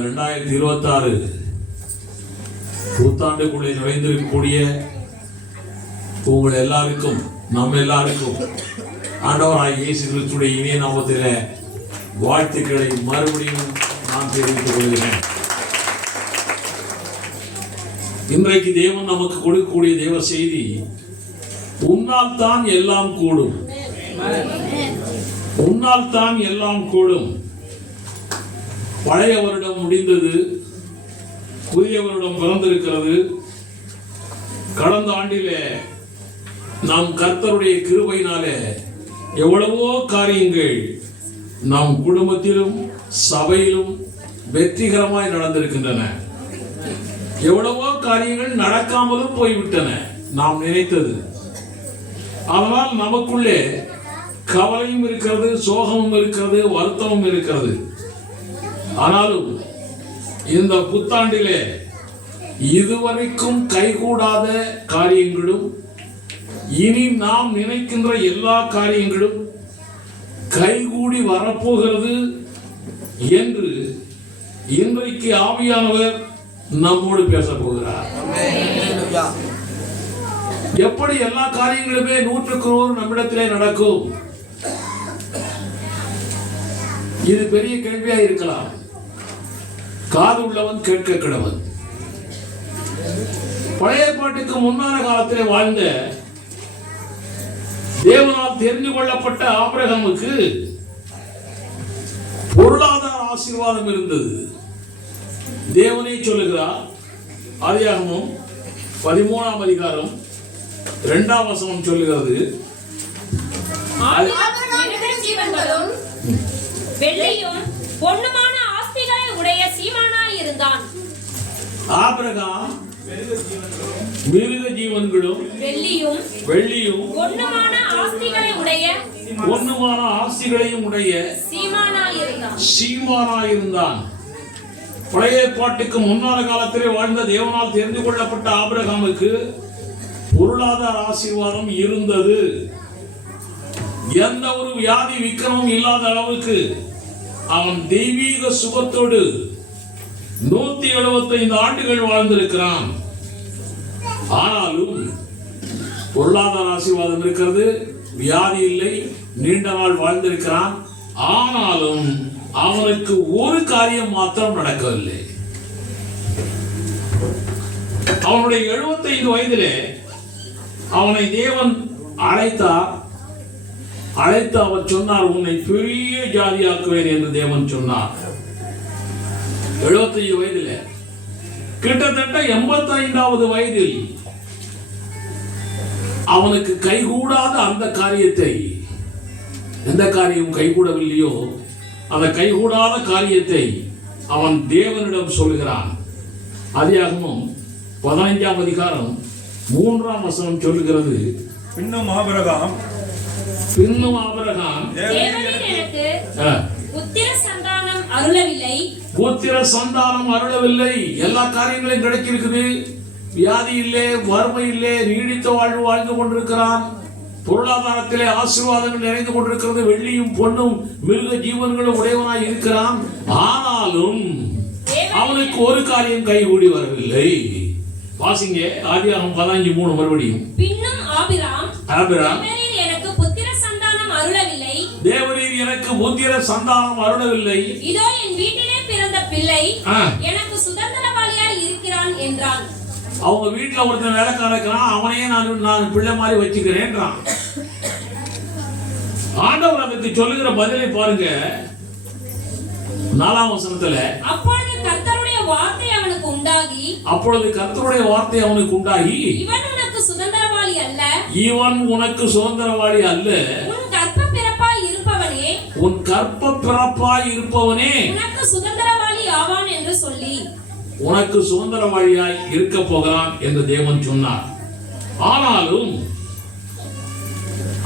2026 புத்தாண்டுக்குள்ளே நுழைந்திருக்கக்கூடிய உங்கள் எல்லாருக்கும் நம்ம எல்லாருக்கும் ஆண்டவராகிய இயேசு கிறிஸ்துவின் இனிய நாமத்தில் வாழ்த்துக்களை மறுபடியும் நான் தெரிவித்துக் கொள்கிறேன். இன்றைக்கு தேவன் நமக்கு கொடுக்கக்கூடிய தேவ செய்தி, உன்னால் தான் எல்லாம் கூடும், உன்னால் தான் எல்லாம் கூடும். பழைய வருடம் முடிந்தது, புதிய வருடம் பிறந்திருக்கிறது. கடந்த ஆண்டிலே நாம் கர்த்தருடைய கிருபையினாலே எவ்வளவோ காரியங்கள் நம் குடும்பத்திலும் சபையிலும் வெற்றிகரமாய் நடந்திருக்கின்றன. எவ்வளவோ காரியங்கள் நடக்காமலும் போய்விட்டன நாம் நினைத்தது. அதனால் நமக்குள்ளே கவலையும் இருக்கிறது, சோகமும் இருக்கிறது, வருத்தமும் இருக்கிறது. ஆனாலும் இந்த புத்தாண்டிலே இதுவரைக்கும் கைகூடாத காரியங்களும் இனி நாம் நினைக்கின்ற எல்லா காரியங்களும் கைகூடி வரப்போகிறது என்று இன்றைக்கு ஆவியானவர் நம்மோடு பேச போகிறார். எப்படி எல்லா காரியங்களுமே 100% நம்மிடத்திலே நடக்கும்? இது பெரிய கேள்வியா இருக்கலாம். காது உள்ளவன் கேட்க கடவன். பழைய பாட்டுக்கு முன்னான காலத்திலே வாழ்ந்த தேவனால் தெரிந்து கொள்ளப்பட்ட ஆபிரகாமுக்கு பொருளாதார ஆசீர்வாதம் இருந்தது. தேவனே சொல்லுகிறார். ஆதியாகமம் 13ஆம் அதிகாரம் 2ஆம் வசனம் சொல்லுகிறது, வெள்ளியும் பொன்னுமான ஆஸ்திகளை உடைய சீமானாய் இருந்தான். ஆபிரகாம் மிருக ஜீவன்களும் வெள்ளியும் பொன்னுமான ஆஸ்திகளையும் உடைய சீமானாய் இருந்தான். பழைய ஏற்பாட்டுக்கு முன்னால காலத்திலே வாழ்ந்த தேவனால் தெரிந்து கொள்ளப்பட்ட ஆபிரகாமுக்கு பொருளாதார ஆசீர்வாதம் இருந்தது. எந்த ஒரு வியாதி விக்கிரமும் இல்லாத அளவுக்கு அவன் தெய்வீக சுகத்தோடு 175 ஆண்டுகள் வாழ்ந்திருக்கிறான். ஆனாலும் பொருளாதார ஆசீர்வாதம் இருக்கிறது, வியாதி இல்லை, நீண்ட நாள் வாழ்ந்திருக்கிறான். ஆனாலும் அவனுக்கு ஒரு காரியம் மாத்திரம் நடக்கவில்லை. அவனுடைய 75 வயதிலே அவனை தேவன் அழைத்து அவர் சொன்னார், உன்னை பெரிய ஜாதியாக்குவேன் என்று தேவன் சொன்னார். 75 வயதில் கிட்டத்தட்ட 85வது வயதில் அவனுக்கு கைகூடாத அந்த காரியத்தை, எந்த காரியம் கைகூடவில்லையோ அந்த கைகூடாத காரியத்தை அவன் தேவனிடம் சொல்லுகிறான். ஆதியாகமம் 15ஆம் அதிகாரம் 3ஆம் வசனம் சொல்லுகிறது, பின்னும் ஆபிரகாம் புத்திர சந்தானம் அருளவில்லை. எல்லா காரியங்களையும் கிடைச்சிருக்குது, வியாதி இல்லை, வறுமை இல்லை, நீடித்த வாழ்வு வாழ்ந்து கொண்டிருக்கிறான். பொருளாதாரத்திலே ஆசீர்வாதங்கள் நிறைந்து கொண்டிருக்கிறது, வெள்ளியும் பொன்னும் மிருக ஜீவன்களும் உடையவனாய் இருக்கிறான். ஆனாலும் அவனுக்கு ஒரு காரியம் கைகூடி வரவில்லை. வாசிங்க ஆதியாகமம் 15:3 மறுபடியும். பின்னும் ஆபிரகாம் தேவரீர் எனக்கு புத்திர சந்தானம் அருளவில்லை. இதோ என் வீட்டிலே பிறந்த பிள்ளை எனக்கு சுதந்திரவாளியாய் இருக்கிறான் என்றான். அவங்க வீட்டுல ஒருத்தன் வேலைக்காரன் இருக்கிறான், அவனையே நான் பிள்ளை மாதிரி வச்சுக்கிறேன்றான். ஆண்டவர் அதுக்கு சொல்லுகிற பதிலை பாருங்க. 4ஆம் வசனத்துல, அப்பொழுது கர்த்தருடைய வார்த்தை அவனுக்கு உண்டாகி இவன் உனக்கு சுதந்திரவாளி அல்ல, உன் கற்ப பிறப்பாய் இருப்பவனே உனக்கு சுதந்திரவாளி ஆவான் என்று சொல்லி உனக்கு சுதந்திரவாளியாய் இருக்க போகிறான் என்று தேவன் சொன்னார். ஆனாலும்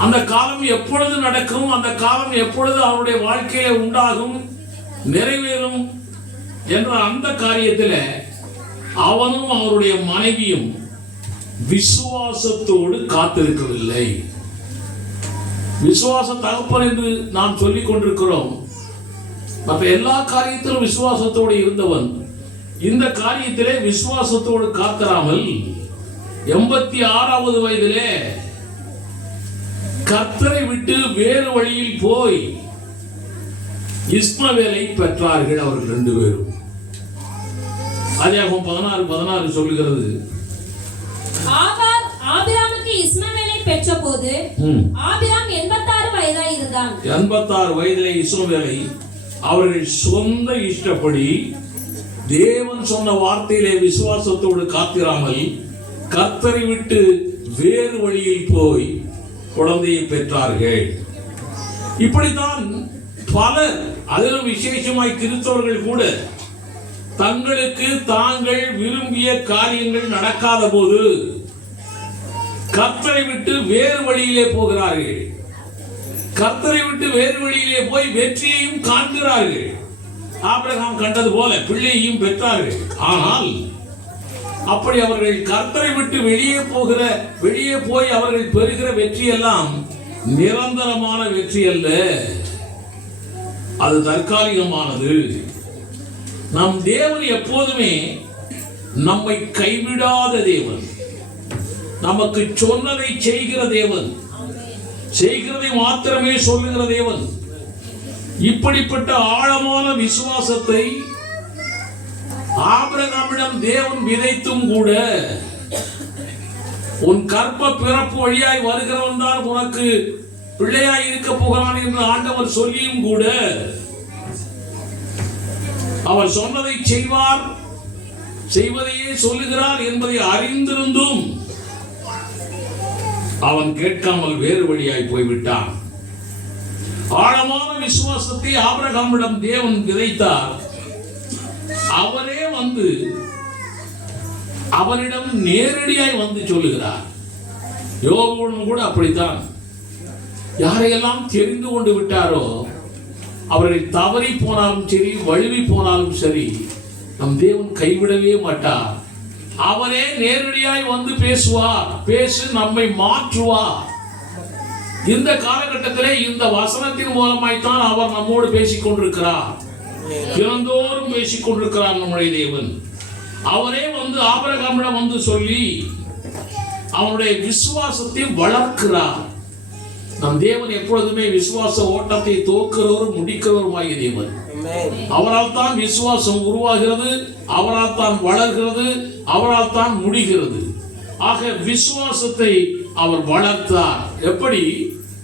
அந்த காலம் எப்பொழுது நடக்கும், அந்த காலம் எப்பொழுது அவருடைய வாழ்க்கையில உண்டாகும், நிறைவேறும் என்ற அந்த காரியத்தில் அவனும் அவருடைய மனைவியும் விசுவாசத்தோடு காத்திருக்கவில்லை. விசுவாச தகப்பன் என்று நாம் சொல்லிக் கொண்டிருக்கிறோம். மற்ற எல்லா காரியத்திலும் விசுவாசத்தோடு இருந்தவன் இந்த காரியத்திலே விசுவாசத்தோடு காத்தராமல் 86வது வயதிலே கர்த்தரை விட்டு வேறு வழியில் போய் இஸ்மவேலை பெற்றார்கள். அவர்கள் 2 பேரும். ஆதியாகமம் 16:16 சொல்லுகிறது, ஆகார் ஆபிராமுக்கு இஸ்மவேலை பெற்றபோது ஆபிராம் 86 வயதாய் இருந்தான். 86 வயதிலே இஸ்மவேலை அவர்கள் சொந்த இஷ்டப்படி தேவன் சொன்ன வார்த்தையிலே விசுவாசத்தோடு காத்திராமல் கர்த்தரை விட்டு வேறு வழியில் போய் குழந்தையை பெற்றார்கள். இப்படித்தான் பலர், அதிலும் விசேஷமாய் கிறிஸ்தவர்கள் கூட தங்களுக்கு தாங்கள் விரும்பிய காரியங்கள் நடக்காத போது கர்த்தரை விட்டு வேறு வழியிலே போகிறார்கள். கர்த்தரை விட்டு வேறு வழியிலே போய் வெற்றியையும் காண்கிறார்கள். ஆபிரகாம் கண்டது போல பிள்ளையையும் பெற்றார்கள். ஆனால் அப்படி அவர்கள் கர்த்தரை விட்டு வெளியே போய் அவர்கள் பெறுகிற வெற்றி எல்லாம் நிரந்தரமான வெற்றி அல்ல, அது தற்காலிகமானது. நம் தேவன் எப்போதுமே நம்மை கைவிடாத தேவன், நமக்கு சொன்னதை செய்கிற தேவன், செய்கிறதை மாத்திரமே சொல்லுகிற தேவன். இப்படிப்பட்ட ஆழமான விசுவாசத்தை ஆபிரகாமிடம் தேவன் விதைத்தும் கூட, உன் கற்ப பிறப்பு வழியாய் வருகிறவன் தான் உனக்கு பிள்ளையாய் இருக்க போகிறான் என்று ஆண்டவர் சொல்லியும் கூட, அவர் சொன்னதை செய்வார், செய்வதையே சொல்லுகிறார் என்பதை அறிந்திருந்தும் அவன் கேட்காமல் வேறு வழியாய் போய்விட்டான். ஆழமான விசுவாசத்தை ஆபிரகாமிடம் தேவன் விதைத்தார். அவரே வந்து அவனிடம் நேரடியாய் வந்து சொல்லுகிறார். யோபுவும் கூட அப்படித்தான். யாரையெல்லாம் தெரிந்து கொண்டு விட்டாரோ அவர்கள் தவறி போனாலும் சரி, வழுவி போனாலும் சரி, நம் தேவன் கைவிடவே மாட்டார். அவரே நேரடியாய் வந்து பேசுவார், பேசி நம்மை மாற்றுவார். இந்த காலகட்டத்திலே இந்த வசனத்தின் மூலமாய்த்தான் அவர் நம்மோடு பேசிக் கொண்டிருக்கிறார். தினந்தோறும் பேசிக் கொண்டிருக்கிறார் நம்முடைய தேவன். அவரே வந்து ஆபிரகாமிடம் வந்து சொல்லி அவனுடைய விசுவாசத்தை வளர்க்கிறார். நம் தேவன் எப்பொழுதுமே விசுவாச ஓட்டத்தை துவக்கிறவரும் முடிக்கிறவருமாகிய தேவன். அவரால் தான் விசுவாசம் உருவாகிறது, அவரால் தான் வளர்கிறது, அவரால் தான் முடிகிறது. ஆக விசுவாசத்தை அவர் வளர்த்தார். எப்படி?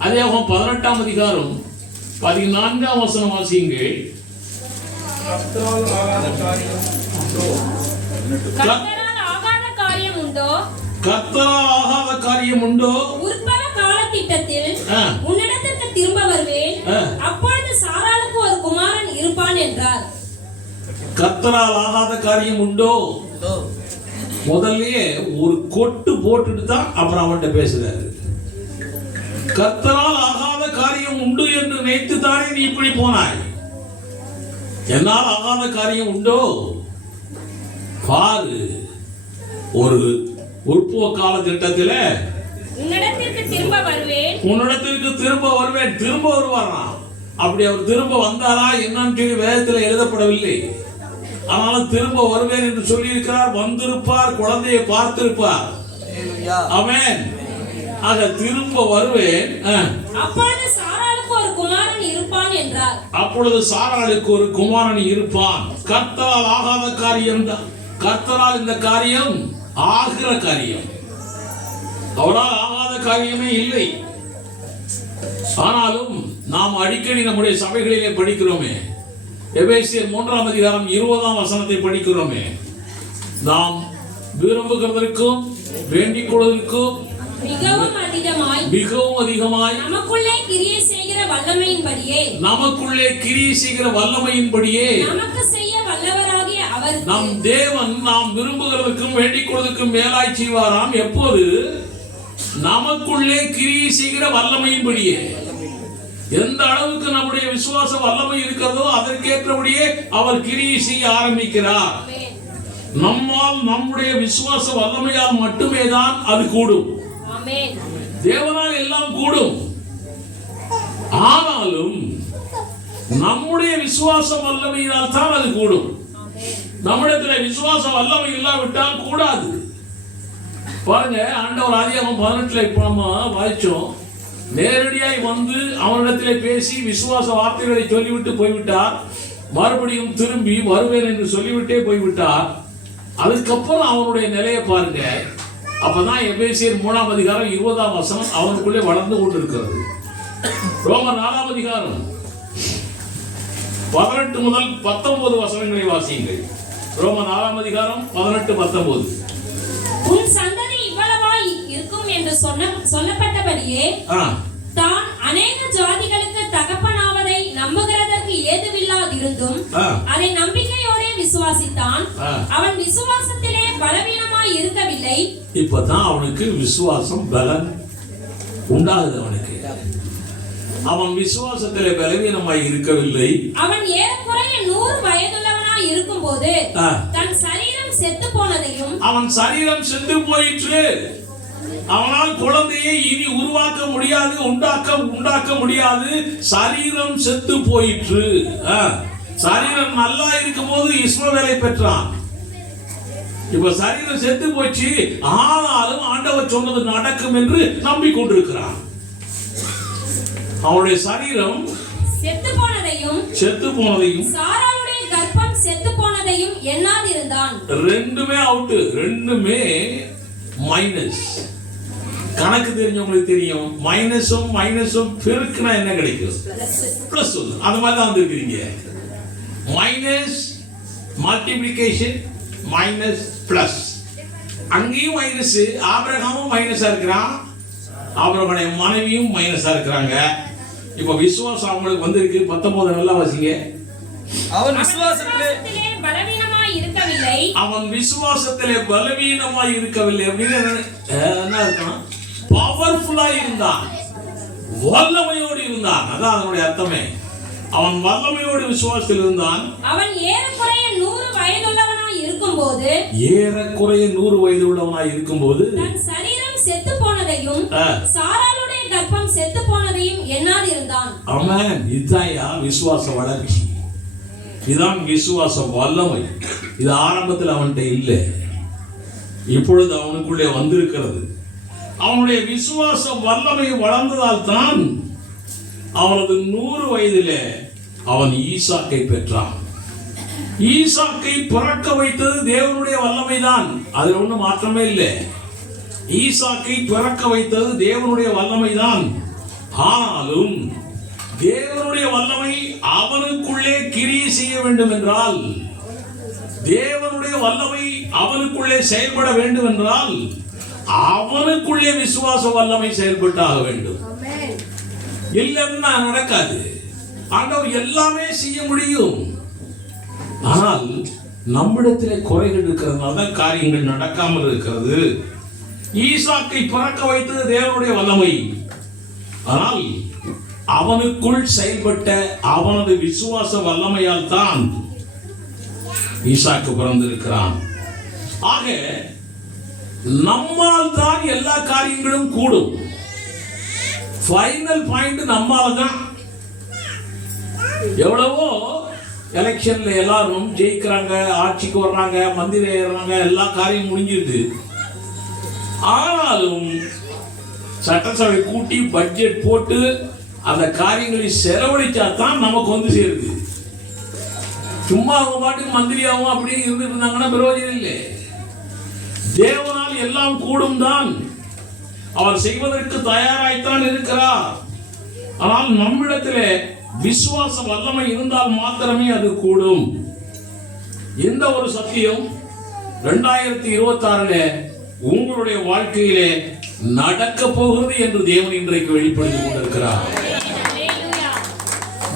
ஆதியாகமம் 18ஆம் அதிகாரம் 14ஆம் வசனம் வாசியுங்கள். கர்த்தரால் ஆகாத காரியம் உண்டோ? உற்பவ காலத்திட்டத்தில் உன்னிடத்திற்கு திரும்ப வருவேன், அப்பொழுது சாராளுக்கு ஒரு குமாரன் இருப்பான் என்றார். கர்த்தரால் ஆகாத காரியம் உண்டோ? முதல்லயே ஒரு கொட்டு போட்டுட்டு தான் அப்புறம் அவன்கிட்ட பேசுறாரு. கர்த்தரால் ஆகாத காரியம் உண்டு என்று நினைத்து தானே நீ இப்படி போனாய். என்னால் ஆகாத காரியம் உண்டோ? பாரு, ஒரு உற்பவ கால திட்டத்தில் உன்னிடத்திற்கு திரும்ப வருவேன், திரும்ப வருவாராம். அப்படி அவர் திரும்ப வந்தாரா என்னன்னு சொல்லி வேதத்தில் எழுதப்படவில்லை. ஆனாலும் திரும்ப வருவேன் என்று சொல்லி இருக்கிறார். வந்திருப்பார், குழந்தையை பார்த்திருப்பார். ஆமென். ஆக திரும்ப வருவேன், அப்பொழுது சாராளுக்கு ஒரு குமாரன் இருப்பான் என்றார். அப்பொழுது சாராளுக்கு ஒரு குமாரன் இருப்பான். கர்த்தரால் ஆகாத காரியம் தான். கர்த்தரால் இந்த காரியம் ஆகிற காரியம், அவரால் ஆகாத காரியமே இல்லை. ஆனாலும் நாம் அடிக்கடி நம்முடைய சபைகளிலே படிக்கிறோமே, எபேசியர் 3ஆம் அதிகாரம் 20ஆம் வசனத்தை படிக்கிறோமே, நாம் விரும்புகிறதற்கும் வேண்டிக் கொள்வதற்கும் மிகவும் அதிகமாய் நமக்குள்ளே கிரியை செய்கிற வல்லமையின்படியே நமக்கு செய்ய வல்லவராகிய அவர், நம் தேவன் நாம் விரும்புகிறதற்கும் வேண்டிக் கொள்வதற்கும் மேலாய் செய்வாராம். எப்போது? நமக்குள்ளே கிரியை செய்கிற வல்லமையின்படியே. எந்த அளவுக்கு நம்முடைய விசுவாச வல்லமை இருக்கிறதோ அதற்கேற்றபடியே அவர் கிரியை செய்ய ஆரம்பிக்கிறார். நம்மால், நம்முடைய விசுவாச வல்லமையால் மட்டுமே தான் அது கூடும். தேவனால் எல்லாம் கூடும். ஆனாலும் நம்முடைய விசுவாச வல்லமையினால் தான் அது கூடும். நம்மிடத்தில் விசுவாச வல்லமை இல்லாவிட்டால் கூடாது. பாருங்க, ஆண்டவர் ஆதியாகமம் 18 இப்போ நம்ம வாய்ச்சோம். நேரடியாய் வந்து அவனிடத்திலே பேசி விசுவாச வார்த்தைகளை சொல்லிவிட்டு போய்விட்டார். மறுபடியும் திரும்பி வருவேன் என்று சொல்லிவிட்டே போய்விட்டார். அதுக்கப்புறம் அவனுடைய நிலையை பாருங்க. அப்பதான் எபேசியர் 3ஆம் அதிகாரம் 20ஆம் வசனம் அவனுக்குள்ளே வளர்ந்து கொண்டிருக்கிறது. ரோமர் 4ஆம் அதிகாரம் 18 முதல் 19 வசனங்களை வாசியுங்கள். ரோமர் 4ஆம் அதிகாரம் 18, 19. உன் சந்ததி இவ்வளவாய் இருக்கும் என்று சொல்லப்பட்டபடியே தான் அநேக ஜாதிகளுக்கு தகப்பனாவதை நம்புகிறதற்கு ஏதுவில்லாதிருந்தும் அதை நம்பிக்கையோட விசுவாசித்தான். அவன் விசுவாசத்திலே பலவீனமாய் இருக்கவில்லை. இப்பதான் அவனுக்கு விசுவாசம் பலன் உண்டாகுது. அவன் விசுவாசத்திலே பலவீனமாய் இருக்கவில்லை. அவன் ஏறக்குறைய 100 வயதுள்ளவனாய் இருக்கும்போது தன் சரீரம் செத்து போனதையும், அவன் சரீரம் செத்து போயிற்று, அவனால் குழந்தையை இனி உருவாக்க முடியாது, உண்டாக்க முடியாது, சரீரம் செத்து போயிற்று. சரீரம் நல்லா இருக்கும் போது இஸ்மவேலை பெற்றான். இப்ப சரீரம் செத்து போச்சு, ஆனாலும் ஆண்டவர் சொன்னது நடக்கும் என்று நம்பிக்கொண்டிருக்கிறான். அவனுடைய சரீரம் செத்து போனதையும் சாராளுடைய கர்ப்பம் செத்து போனதையும் எண்ணாதிருந்தான். ரெண்டுமே அவுட், ரெண்டுமே மைனஸ். கணக்கு தெரிஞ்சவங்களுக்கு தெரியும், மைனஸும் பெருக்குனா என்ன கிடைக்கும்? பிளஸ். அந்த மாதிரி தான் வந்துருக்கிறீங்க. Minus multiplication, minus plus. அங்கேயும் மைனஸ். ஆபிரகாமும் மைனஸா இருக்கிறான், அவர்களுடைய மனைவியும் மைனஸா இருக்கிறாங்க. இப்ப விசுவாசம் அவங்களுக்கு வந்திருக்கு. 19 நல்லா வாசிங்க. அவன் விசுவாசத்திலே பலவீனமாய் இருக்கவில்லை. அவன் விசுவாசத்திலே பலவீனமாய் இருக்கவில்லை அப்படின்னு என்ன அர்த்தம்? பவர்ஃபுல்லா இருந்தான், வல்லமையோடு இருந்தான். அதான் அதனுடைய அர்த்தமே. அவன் வல்லமையோடு விசுவாசத்தில் இருந்தான். அவன் ஏறக்குறைய 100 வயதுள்ளவனாய் இருக்கும்போது தன் சரீரம் செத்து போனதையும் சாராளுடைய கர்ப்பம் செத்து போனதையும் எண்ணாதிருந்தான். ஆமென். இதுதான் விசுவாச வளர்ச்சி, இதுதான் விசுவாச வல்லமை. இது ஆரம்பத்தில் அவன்கிட்ட இல்லை, இப்பொழுது அவனுக்குள்ளே வந்திருக்கிறது. அவனுடைய விசுவாச வல்லமை வளர்ந்ததால் தான் அவனது 100 வயதிலே அவன் ஈசாக்கை பெற்றான். ஈசாக்கை பிறக்க வைத்தது தேவனுடைய வல்லமை தான், அதில் ஒன்றும் மாற்றமே இல்லை. ஈசாக்கை பிறக்க வைத்தது தேவனுடைய வல்லமை தான். ஆனாலும் தேவனுடைய வல்லமை அவனுக்குள்ளே கிரியை செய்ய வேண்டும் என்றால், தேவனுடைய வல்லமை அவனுக்குள்ளே செயல்பட வேண்டும் என்றால், அவனுக்குள்ளே விசுவாச வல்லமை செயல்பட்டாக வேண்டும். இல்லைன்னா நடக்காது. ஆண்டவர் எல்லாமே செய்ய முடியும், ஆனால் நம்மிடத்திலே குறைகள் இருக்கிறதுனால தான் காரியங்கள் நடக்காமல் இருக்கிறது. ஈசாக்கை பிறக்க வைத்தது தேவனுடைய வல்லமை, ஆனால் அவனுக்குள் செயல்பட்ட அவனது விசுவாச வல்லமையால் தான் ஈசாக்கு பிறந்திருக்கிறான். ஆக நம்மால் தான் எல்லா காரியங்களும் கூடும். ஃபைனல் பாயிண்ட் நம்மால் தான். எவ்வளவோ எலெக்ஷன்ல எல்லாரும் ஜெயிக்கிறாங்க, ஆட்சிக்கு வர்றாங்க, மந்திரி ஏறுறாங்க, எல்லா காரியம் முடிஞ்சிருது. ஆனாலும் சட்டசபை கூட்டி பட்ஜெட் போட்டு அந்த காரியங்களை செலவழிச்சா தான் நமக்கு வந்து சேருது. சும்மா அவங்க பாட்டுக்கு மந்திரியாகவும் அப்படியே இருந்துட்டு இருந்தாங்கன்னா பிரயோஜனம் இல்லை. தேவனால் எல்லாம் கூடும் தான், அவர் செய்வதற்கு தயாராய்த்தான் இருக்கிறார். ஆனால் நம்மிடத்திலே விசுவாச வல்லமை இருந்தால் மாத்திரமே அது கூடும். இந்த ஒரு சத்தியம் 2026 உங்களுடைய வாழ்க்கையிலே நடக்க போகிறது என்று தேவன் இன்றைக்கு வெளிப்படுத்தி கொண்டிருக்கிறார்.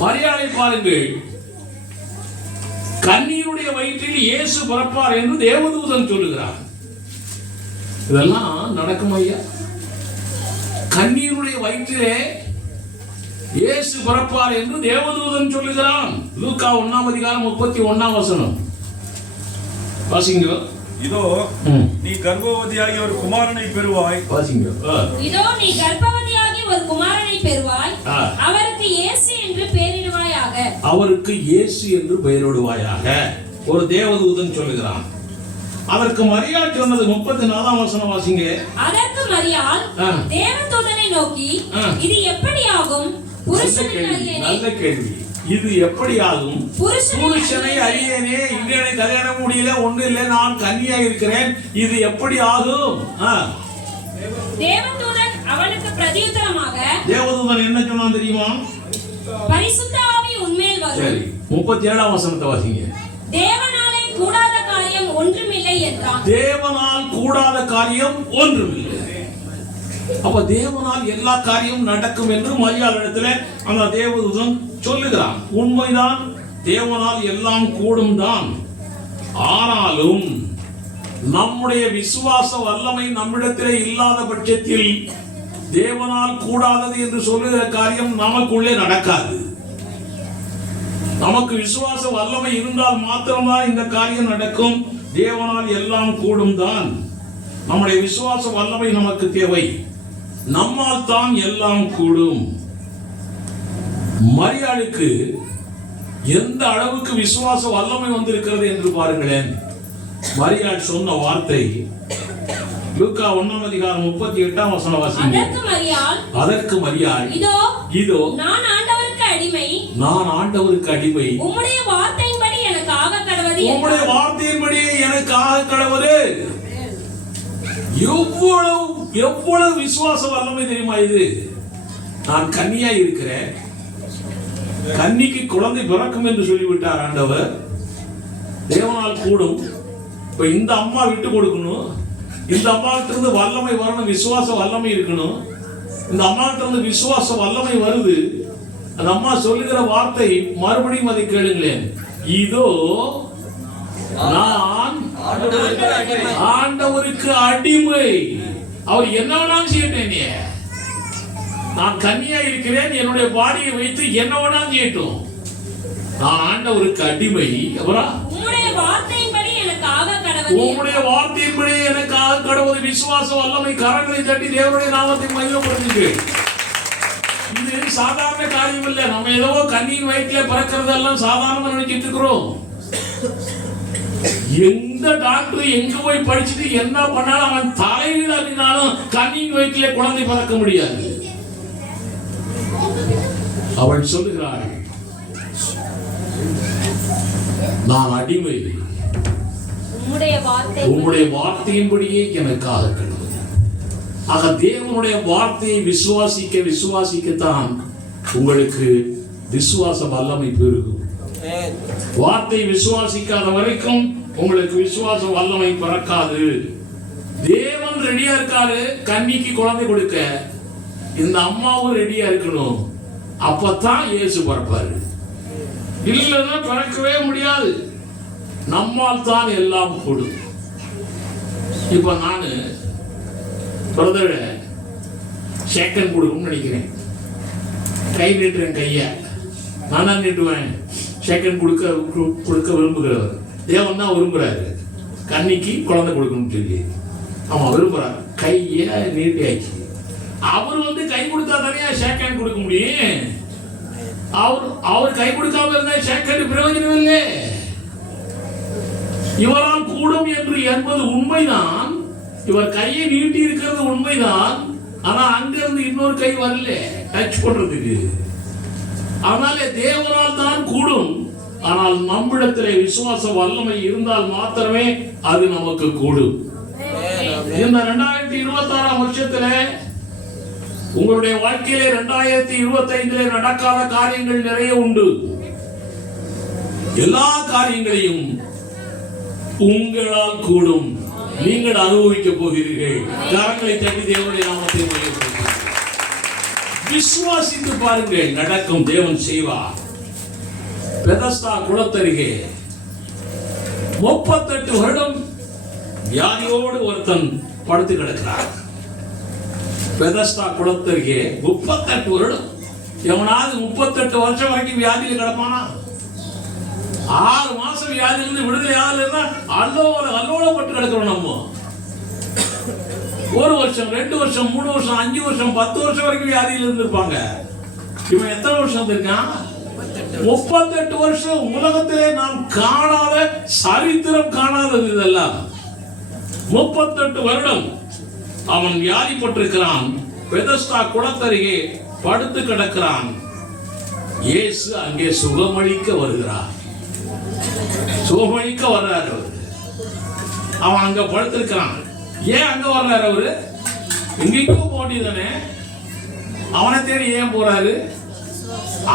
மரியாதை பாருங்கள், கன்னியுடைய வயிற்றில் இயேசு பிறப்பார் என்று தேவதூதன் சொல்லுகிறார். இதெல்லாம் நடக்கும் ஐயா. கன்னியுடைய வயிற்றிலே இயேசு பிறப்பார் என்று தேவதூதன் சொல்லுகிறான். லூக்கா 1ஆம் அதிகாரம் 31ஆம் வசனம் வாசிங்க. இதோ நீ கர்ப்பவதியாகி ஒரு குமாரனை பெறுவாய். வாசிங்க. இதோ நீ கர்ப்பவதியாகி ஒரு குமாரனை பெறுவாய், அவருக்கு இயேசு என்று பெயரிடுவாயாக. அவருக்கு இயேசு என்று பெயரிடுவாயாக. ஒரு தேவதூதன் சொல்லுகிறான். அதற்கு மரியாள் சொன்னது 34ஆம் வசனம் வாசிங்க. அதற்கு மரியாள் தேவதூதனை நோக்கி, இது எப்படி ஆகும்? நல்ல கேள்வி. இது எப்படி ஆகும்? புருஷனை அறியேனே, இன்னனை கல்யாணம் முடியல, ஒண்ணு இல்லை, நான் கன்னியா இருக்கிறேன், இது எப்படி ஆகும்? தேவதூதன் அவனுக்கு பிரதியுத்தரமாக, தேவதூதன் என்ன சொன்னான் தெரியுமா? பரிசுத்த ஆவி உன்மேல் வரும். சரி, 37ஆம் வசனத்தை வாசிங்க. தேவனாலே கூடாத காரியம் ஒன்றுமில்லை என்றான். தேவனால் கூடாத காரியம் ஒன்றுமில்லை. அப்ப தேவனால் எல்லா காரியமும் நடக்கும் என்று மரியாளிடத்துல அந்த தேவதூதன் சொல்லுகிறான். உண்மைதான், தேவனால் எல்லாம் கூடும் தான். ஆனாலும் நம்முடைய விசுவாச வல்லமை நம்மிடத்திலே இல்லாத பட்சத்தில் தேவனால் கூடாதது என்று சொல்லுகிற காரியம் நமக்குள்ளே நடக்காது. நமக்கு விசுவாச வல்லமை இருந்தால் மாத்திரம்தான் இந்த காரியம் நடக்கும். தேவனால் எல்லாம் கூடும் தான். நம்முடைய விசுவாச வல்லமை நமக்கு தேவை. நம்மால் தான் எல்லாம் கூடும். மரியாளுக்கு எந்த அளவுக்கு விசுவாச வல்லமை வந்திருக்கிறது என்று பாருங்களேன். மரியாள் சொன்ன வார்த்தை லூக்கா 1:38 வசனம் வாசிங்க. அதற்கு மரியாள், இதோ நான் ஆண்டவருக்கு அடிமை, நான் ஆண்டவருக்கு அடிமை, உம்முடைய வார்த்தையின்படி எனக்கு ஆக கடவது, உம்முடைய வார்த்தையின்படி எனக்கு ஆக கடவது. எவ்வளவு விசுவாச வல்லமை தெரியுமா இது? நான் கன்னியா இருக்கிறேன், கன்னிக்கு குழந்தை பிறக்கும் என்று சொல்லிவிட்டார் ஆண்டவர். தேவனால் கூடும். இப்ப இந்த அம்மா விட்டு கொடுக்கணும், இந்த அம்மாவிட்ட இருந்து வல்லமை வரணும், விசுவாச வல்லமை இருக்கணும். இந்த அம்மாவிட்ட இருந்து விசுவாச வல்லமை வருது. அந்த அம்மா சொல்லுகிற வார்த்தை மறுபடியும் அதை கேளுங்களேன். இதோ நான் ஆண்டவருக்கு அடிமை. அவர் என்ன வேணாலும் செய்யட்டேன். நான் கன்னியா இருக்கிறேன், என்னுடைய பாடியை வைத்து என்ன வேணாலும் செய்யட்டும். நான் ஆண்டவருக்கு அடிமை. அப்புறம் உம்முடைய வார்த்தையின்படி எனக்கு ஆக கடவது, உம்முடைய வார்த்தையின்படி எனக்கு ஆக கடவது. விசுவாச வல்லமை. கரங்களை தட்டி தேவனுடைய நாமத்தை மகிமைப்படுத்துங்க. இது சாதாரண காரியம் இல்லை. நம்ம ஏதோ கன்னியின் வயிற்றில பிறக்கிறதெல்லாம் சாதாரணமா நினைச்சிட்டு இருக்கிறோம். எந்த டாக்டர் எங்க போய் படிச்சுட்டு என்ன பண்ணாலும் அவன் தலையில் அப்படின்னாலும் கன்னியின் வயிற்றிலே குழந்தை பிறக்க முடியாது. அவள் சொல்லுகிறாள், நான் அடிமை, உம்முடைய வார்த்தையின்படியே எனக்காக கடவுள். ஆக தேவனுடைய வார்த்தையை விசுவாசிக்கத்தான் உங்களுக்கு விசுவாச வல்லமை பெருகும். வார்த்தை விசுவாசிக்காத வரைக்கும் உங்களுக்கு விசுவாச வல்லமை பிறக்காது. தேவன் ரெடியா இருக்காரு கன்னிக்கு குழந்தை கொடுக்க, இந்த அம்மாவும் ரெடியா இருக்கணும். அப்பதான் இயேசு பிறப்பாரு. இல்லைன்னா பிறக்கவே முடியாது. நம்மால் தான் எல்லாம் கூடும். இப்ப நானு பிரதர சேக்கன் கொடுக்கணும்னு நினைக்கிறேன். கை நீட்டுறேன், கைய நானா நீட்டுவேன். சேக்கன் கொடுக்க விரும்புகிறவர் தேவன் தான் விரும்புறாரு. கன்னிக்கு குழந்தை கொடுக்கணும்னு சொல்லி ஆமா விரும்புறாரு. கைய நீட்டியாச்சு. அவர் கை கொடுத்தா தானே சேக்கன் கொடுக்க முடியும். அவர் கை கொடுக்காம இருந்தா சேக்கன் பிரயோஜனம் இல்லை. இவரால் கூடும் என்று என்பது உண்மைதான். இவர் கையை நீட்டி இருக்கிறது உண்மைதான். ஆனா அங்கிருந்து இன்னொரு கை வரல டச் பண்றதுக்கு. அதனால தேவனால் தான் கூடும். ஆனால் நம்மிடத்திலே விசுவாச வல்லமை இருந்தால் மாத்திரமே அது நமக்கு கூடும். இந்த 2026ஆம் வருஷத்துல உங்களுடைய வாழ்க்கையிலே 2025 நடக்காத காரியங்கள் நிறைய உண்டு. எல்லா காரியங்களையும் உங்களால் கூடும். நீங்கள் அனுபவிக்க போகிறீர்கள். கரங்களை தட்டி தேவனுடைய நாமத்தை உயர்த்துங்கள். விசுவாசித்து பாருங்கள், நடக்கும். தேவன் செய்வார். பெதஸ்தா குளத்தருகே 38 வருடம் வியாதியோடு ஒருத்தன் படுத்து கிடக்கிறார். பெதஸ்தா குளத்தருகே 38 வருடம். எவனாவது 38 வருஷம் வரைக்கும் வியாதியில் கிடப்பானா? 6 மாசம் வியாதியிலிருந்து விடுதலை ஆகலைன்னா அல்லோலப்பட்டு கிடக்கிறோம். நம்ம 1 வருஷம் 2 வருஷம் 3 வருஷம் 5 வருஷம் 10 வருஷம் வரைக்கும் வியாதியில் இருந்திருப்பாங்க. இவன் எத்தனை வருஷம் இருக்கான்? 38 வருஷம் உலகத்திலே நாம் காணாத சரித்திரம் காணாதது இதெல்லாம். 38 வருடம் அவன் வியாதிப்பட்டிருக்கிறான். பெதஸ்தா குளத்தருகே படுத்து கிடக்கிறான். இயேசு அங்கே சுகமளிக்க வருகிறார். சுகமளிக்க வர்றாரு அவரு. அவன் அங்க படுத்திருக்கிறான். ஏன் அங்க வர்றாரு அவரு? எங்கேயோ போட்டிதானே, அவனை தேடி ஏன் போறாரு?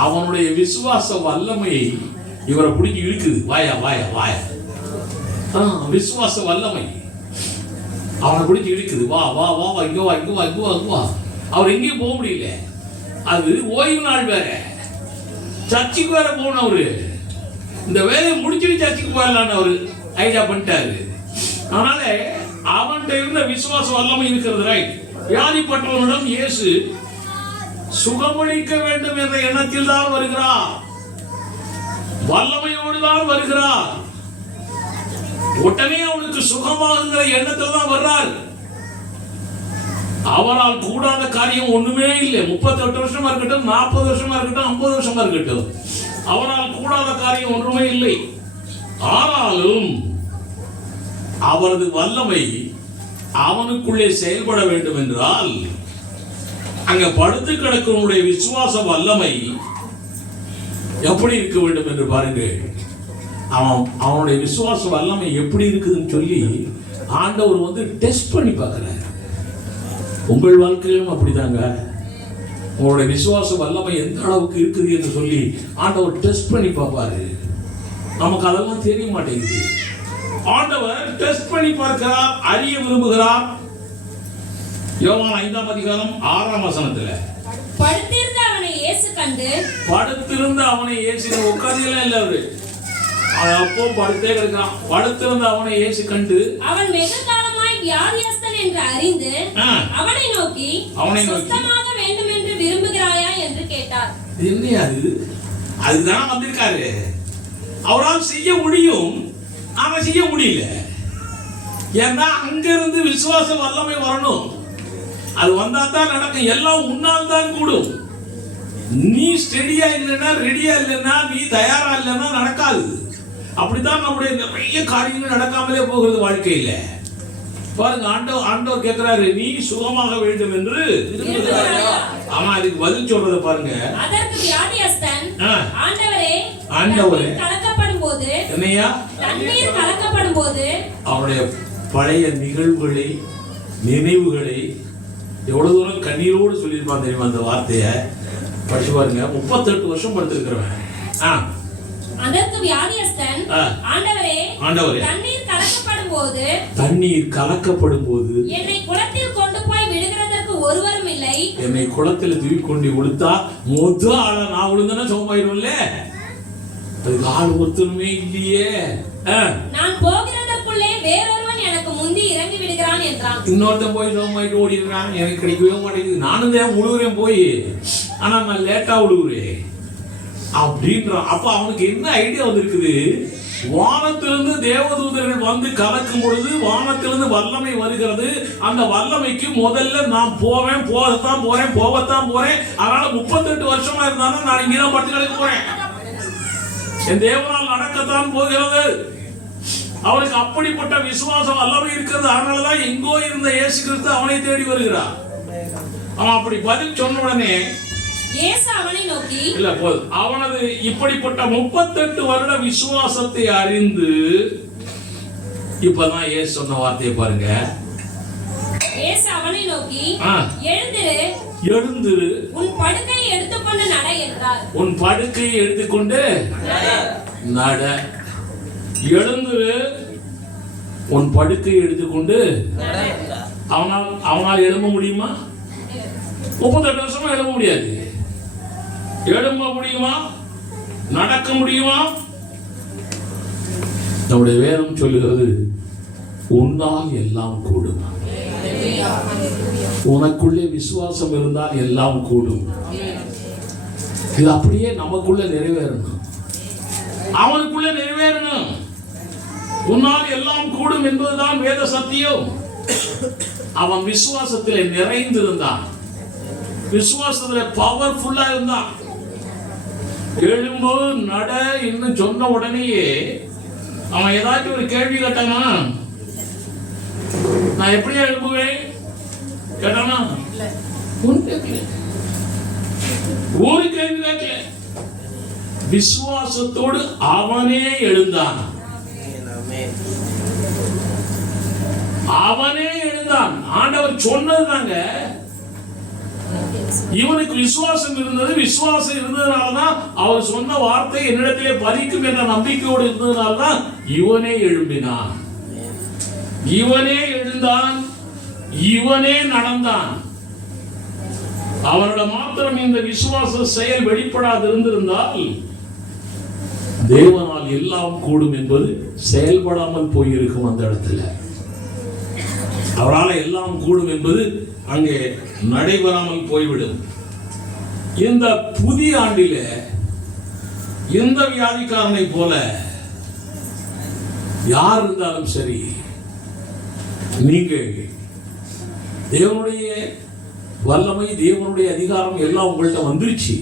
அவனுடைய விசுவாச வல்லமை இவரை பிடிச்சி இழுக்குது. வாயா வாயா வாயா, விசுவாச வல்லமை அவனை பிடிச்சி இழுக்குது. வா வா வா வா, இங்க வா இங்க வா இங்க வா இங்க வா. அவர் எங்கேயும் போக முடியல. அது ஓய்வு நாள் வேற, சர்ச்சுக்கு வேற போகணும். அவரு இந்த வேலையை முடிச்சுட்டு சர்ச்சுக்கு போயிடலான்னு அவரு ஐடியா பண்ணிட்டாரு. அதனால அவன்கிட்ட இருந்த விசுவாச வல்லமை இருக்கிறது. ரைட். வியாதிப்பட்டவனிடம் இயேசு சுகமளிக்க வேண்டும் என்ற எண்ணத்தில் தான் வருகிறார். வல்லமையோடு தான் வருகிறார். உடனே அவனுக்கு சுகமாகுங்கிற எண்ணத்தில் தான் வர்றார். அவரால் கூடாத காரியம் ஒண்ணுமே இல்லை. 38 வருஷமா இருக்கட்டும், 40 வருஷமா இருக்கட்டும், 50 வருஷமா இருக்கட்டும், அவரால் கூடாத காரியம் ஒன்றுமே இல்லை. ஆனாலும் அவரது வல்லமை அவனுக்குள்ளே செயல்பட வேண்டும் என்றால் அங்க படுத்து கிடக்கிறவனுடைய விசுவாச வல்லமை எப்படி இருக்க வேண்டும் என்று பாருங்கள். அவனுடைய விசுவாச வல்லமை எப்படி இருக்குதுன்னு சொல்லி ஆண்டவர் டெஸ்ட் பண்ணி பார்க்கிறார். உங்கள் வாழ்க்கையிலும் அப்படிதாங்க. உங்களுடைய விசுவாச வல்லமை எந்த அளவுக்கு இருக்குது என்று சொல்லி ஆண்டவர் டெஸ்ட் பண்ணி பார்ப்பாரு. நமக்கு அதெல்லாம் தெரிய மாட்டேங்குது. ஆண்டவர் டெஸ்ட் பண்ணி பார்க்கிறார், அறிய விரும்புகிறார். யோவான் 5ஆம் அதிகாரம் 6ஆம் வசனத்துல படுத்திருந்த அவனை இயேசு கண்டு, படுத்திருந்த அவனை இயேசு உட்கார்ந்தெல்லாம் இல்ல, அவரு அப்போ படுத்தே கிடக்கான். படுத்திருந்த அவனை இயேசு கண்டு, அவன் வெகு காலமாய் வியாதியஸ்தன் என்று அறிந்து அவனை நோக்கி சுத்தமாக வேண்டும் என்று விரும்புகிறாயா என்று கேட்டார். என்ன அது? அதுதான் வந்திருக்காரு. அவரால் செய்ய முடியும், ஆனா செய்ய முடியல. ஏன்னா அங்கிருந்து விசுவாச வல்லமை வரணும். அது வந்தா தான் நடக்கும். எல்லாம் உன்னால் தான் கூடும். நீ ஸ்டெடியா இல்லைன்னா, ரெடியா இல்லைன்னா, நீ தயாரா இல்லைன்னா நடக்காது. அப்படித்தான் நம்முடைய நிறைய காரியங்கள் நடக்காமலே போகிறது வாழ்க்கையில. பாருங்க, ஆண்டவர் கேட்கிறாரு, நீ சுகமாக வேண்டும் என்று. ஆனா அதுக்கு பதில் சொல்றத பாருங்க. அதற்கு வியாதியஸ்தன், ஆண்டவரே கலக்கப்படும் போது, என்னையா தண்ணீர் கலக்கப்படும் போது அவருடைய பழைய நிகழ்வுகளை, நினைவுகளை எவ்வளவு தூரம் கண்ணீரோடு சொல்லியிருப்பான் தெரியுமா? அந்த வார்த்தைய படிச்சு பாருங்க. 38 வருஷம் படுத்திருக்கிறவன். அதற்கு வியாதியஸ்தன், ஆண்டவரே தண்ணீர் கலக்கப்படும் போது, தண்ணீர் கலக்கப்படும் போது என்னை குளத்தில் கொண்டு போய் விடுகிறதற்கு ஒருவரும் இல்லை. என்னை குளத்தில் தூக்கி கொண்டு விழுத்தா மொத்த ஆள நான் விழுந்தனா சோமாயிரும்ல. அதுக்கு ஆள் ஒருத்தருமே இல்லையே. நான் போகிறதற்குள்ளே வேறொருவன் எனக்கு முந்தி இறங்கி விடுகிறான் என்றான். இன்னொருத்தன் போய் சோமாயிட்டு ஓடிடுறான். எனக்கு கிடைக்கவே மாட்டேங்குது. நானும் தான் விழுகிறேன் போய், ஆனா நான் லேட்டா விழுகிறேன் அப்படின்றான். அப்ப அவனுக்கு என்ன ஐடியா வந்திருக்குது? வானத்திலிருந்து தேவதூதர்கள் வந்து கலக்கும் பொழுது வானத்திலிருந்து வல்லமை வருகிறது. அந்த வல்லமைக்கு முதல்ல நான் போகத்தான் போறேன். அதனால 38 வருஷமா இருந்தாலும் நான் இங்கதான் படுத்து கிடக்க போறேன். என் தேவனால் நடக்கத்தான் போகிறது. அவனுக்கு அப்படிப்பட்ட விசுவாசம் வல்லமை இருக்கிறது. அதனாலதான் எங்கோ இருந்த இயேசு கிறிஸ்து அவனை தேடி வருகிறார். அவன் அப்படி பதில் சொன்ன உடனே இயேசு அவனை நோக்கி, இல்ல போதும், அவனது இப்படிப்பட்ட 38 வருட விசுவாசத்தை அறிந்து, இப்பதான் இயேசு சொன்ன வார்த்தையை பாருங்க. இயேசு அவனை நோக்கி, எழுந்திரு, உன் படுக்கையை எடுத்துக்கொண்டு நட என்றார். உன் படுக்கையை எடுத்துக்கொண்டு நட. எழுந்திரு, உன் படுக்கையை எடுத்துக்கொண்டு. அவனால் எழும்ப முடியுமா? 38 வருஷமா எழும்ப முடியாது. எழும்ப முடியுமா? நடக்க முடியுமா? நம்முடைய வேதம் சொல்லுகிறது, உன்னால் எல்லாம் கூடும். உனக்குள்ளே விசுவாசம் இருந்தால் எல்லாம் கூடும். இது அப்படியே நமக்குள்ள நிறைவேறணும், அவனுக்குள்ள நிறைவேறணும். உன்னால் எல்லாம் கூடும் என்பதுதான் வேத சத்தியம். அவன் விசுவாசத்திலே நிறைந்திருந்தான், விசுவாசத்திலே பவர்ஃபுல்லா இருந்தான். எழும்பு நட இன்னும் சொன்ன உடனேயே அவன் ஏதாச்சும் ஒரு கேள்வி கேட்டானா? நான் எப்படி எழும்புவேன் கேட்டானா? ஒரு கேள்வி கேட்கல. விசுவாசத்தோடு அவனே எழுந்தான். அவனே எழுந்தான். ஆண்டவர் சொன்னதுதாங்க. இவனுக்கு விசுவாசம் இருந்தது. விசுவாசம் இருந்ததுனாலதான் அவர் சொன்ன வார்த்தை என்னிடத்திலே பலிக்கும் என்ற நம்பிக்கையோடு இருந்ததுனால்தான் இவனே எழும்பினான். இவனே எழுந்தான். இவனே நடந்தான். அவரோட மாத்திரம் இந்த விசுவாச செயல் வெளிப்படாது இருந்திருந்தால் தேவனால் எல்லாம் கூடும் என்பது செயல்படாமல் போயிருக்கும். அந்த இடத்துல அவரால் எல்லாம் கூடும் என்பது அங்கே நடைபெறாமல் போய்விடும். இந்த புதிய ஆண்டில இந்த வியாதிக்காரனை போல யார் இருந்தாலும் சரி, நீங்கள் தேவனுடைய வல்லமை, தேவனுடைய அதிகாரம் எல்லாம் உங்கள்கிட்ட வந்துருச்சு.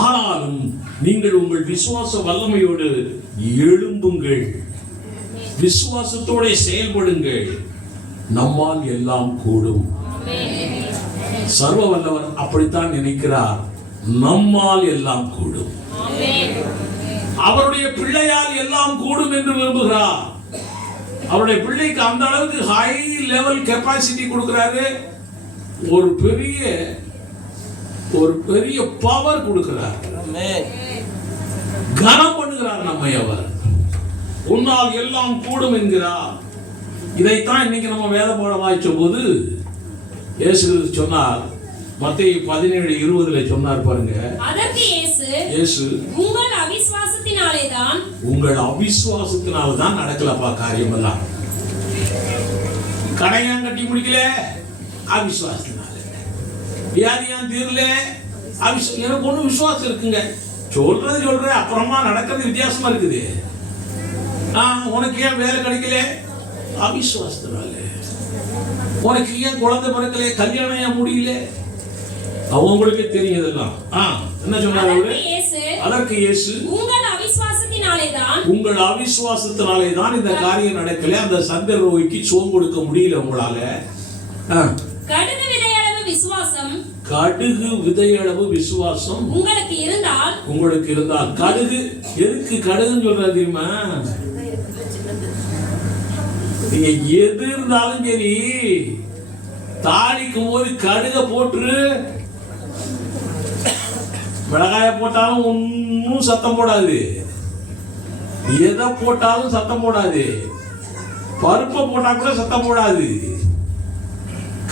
ஆனாலும் நீங்கள் உங்கள் விசுவாச வல்லமையோடு எழும்புங்கள், விசுவாசத்தோட செயல்படுங்கள். நம்மால் எல்லாம் கூடும். சர்வ வல்லவர் அப்படித்தான் நினைக்கிறார். நம்மால் எல்லாம் கூடும். அவருடைய பிள்ளையால் எல்லாம் கூடும் என்று விரும்புகிறார். அவருடைய பிள்ளைக்கு அந்த அளவுக்கு ஹை லெவல் கெப்பாசிட்டி கொடுக்கிறாரு. ஒரு பெரிய பவர் கொடுக்கிறார். கனம் பண்ணுகிறார் நம்மை. அவர் உன்னால் எல்லாம் கூடும் என்கிறார். இதைத்தான் இன்னைக்கு நம்ம வேத பாடம் வாய்ச்ச போது இயேசு சொன்னார். மத்தேயு 17:20 சொன்னார் பாருங்க. அதற்கு இயேசு உங்கள் அவிசுவாசத்தினாலேதான் நடக்கலப்பா காரியம் எல்லாம். கடையான் கட்டி முடிக்கல, அவிசுவாசத்தினால. வியாதியான் தீரல, எனக்கு ஒண்ணு விசுவாசம் இருக்குங்க. சொல்ற அப்புறமா நடக்கிறது வித்தியாசமா இருக்குது. உனக்கு ஏன் வேலை கிடைக்கல? அவிசுவாசத்தினால. உனக்கு ஏன் குழந்தை பிறக்கல? கல்யாணம் ஏன் முடியல? அவங்களுக்கே தெரியும் இதெல்லாம். என்ன சொன்னார் அவரு? அதற்கு இயேசு உங்கள் அவிசுவாசத்தினாலேதான் இந்த காரியம் நடக்கல. அந்த சந்த ரோகிக்கு சோம் கொடுக்க முடியல உங்களால. கடுகு விதையளவு விசுவாசம் உங்களுக்கு இருந்தால் கடுகு எதுக்கு கடுகுன்னு சொல்ற தெரியுமா? நீங்க எது இருந்தாலும் சரி, தாளிக்கும் போது கடுக போட்டு மிளகாய போட்டாலும் ஒன்னும் சத்தம் போடாது. எதை போட்டாலும் சத்தம் போடாது. பருப்பை போட்டா கூட சத்தம் போடாது.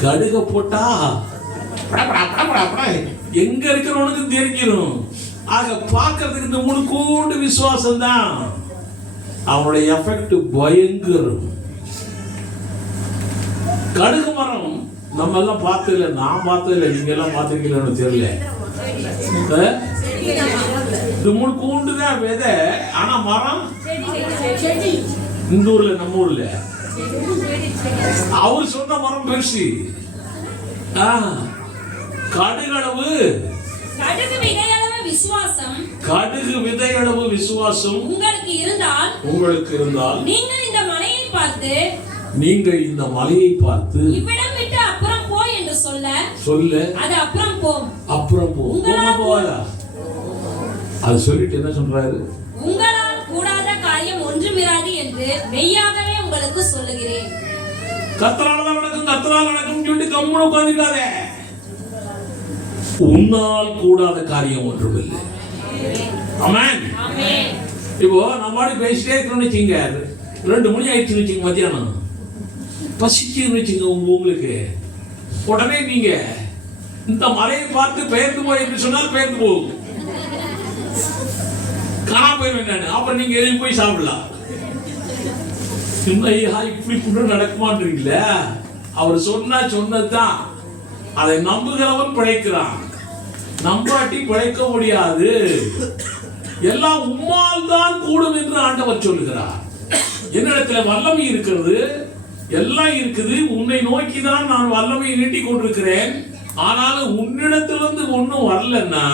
கடுக போட்டா எங்க இருக்கிறவனுக்கு தெரிஞ்சிடும். ஆக பார்க்கறதுக்கு இந்த முழுக்கூண்டு விசுவாசம் தான். அவனுடைய எஃபெக்ட் பயங்கரம். கடுகு மரம் நம்ம எல்லாம் பார்த்ததில்லை. நான் பார்த்ததில்லை, நீங்க எல்லாம் பார்த்திருக்கீங்கன்னு தெரியல. இது முழுக்கூண்டு தான் விதை. ஆனா மரம் இந்த ஊர்ல, நம்ம ஊர்ல அவர் சொன்ன மரம் பெருசு. கடுகு விதையளவு விசுவாசம் உங்களுக்கு இருந்தால் நீங்கள் இந்த மலையை பார்த்து இவ்விடம் விட்டு அப்புறம் போ என்று சொல்ல அது அப்புறம் போம். போவாதா? அது சொல்லிட்டு என்ன சொல்றாரு? உங்களால் கூடாத காரியம் ஒன்றுமிராது என்று மெய்யாகவே உங்களுக்கு சொல்லுகிறேன். கர்த்தரால் நடக்கும் சொல்லிட்டு கம்முன்னு உட்கார்ந்துடாதே. உன்னால் கூடாத காரியம் ஒன்றுமில்லை. ஆமென். இப்போ நம்ம பேசிட்டே இருக்கணும்னு வச்சுங்க, 2 மணி ஆயிடுச்சுன்னு வச்சுங்க, மத்தியானம் பசிச்சுன்னு வச்சுங்க உங்களுக்கு. உடனே நீங்க இந்த மலையை பார்த்து பெயர்ந்து போய் என்று சொன்னால் பெயர்ந்து போகும், காணா போயிருவேன் நான். அப்புறம் நீங்க எழுதி போய் சாப்பிடலாம். ஐயா இப்படி கூட நடக்குமான்றீங்களே. அவர் சொன்னதுதான். அதை நம்புகிறவன் பிழைக்கிறான், நம்பாட்டி பிழைக்க முடியாது. எல்லாம் உம்மால் தான் கூடும் என்று ஆண்டவர் சொல்லுகிறார். என்னிடத்துல வல்லமை இருக்கிறது, எல்லாம் இருக்குது. உன்னை நோக்கி தான் நான் வல்லமையை நீட்டிக் கொண்டிருக்கிறேன். ஆனாலும் உன்னிடத்திலிருந்து ஒன்றும் வரலன்னா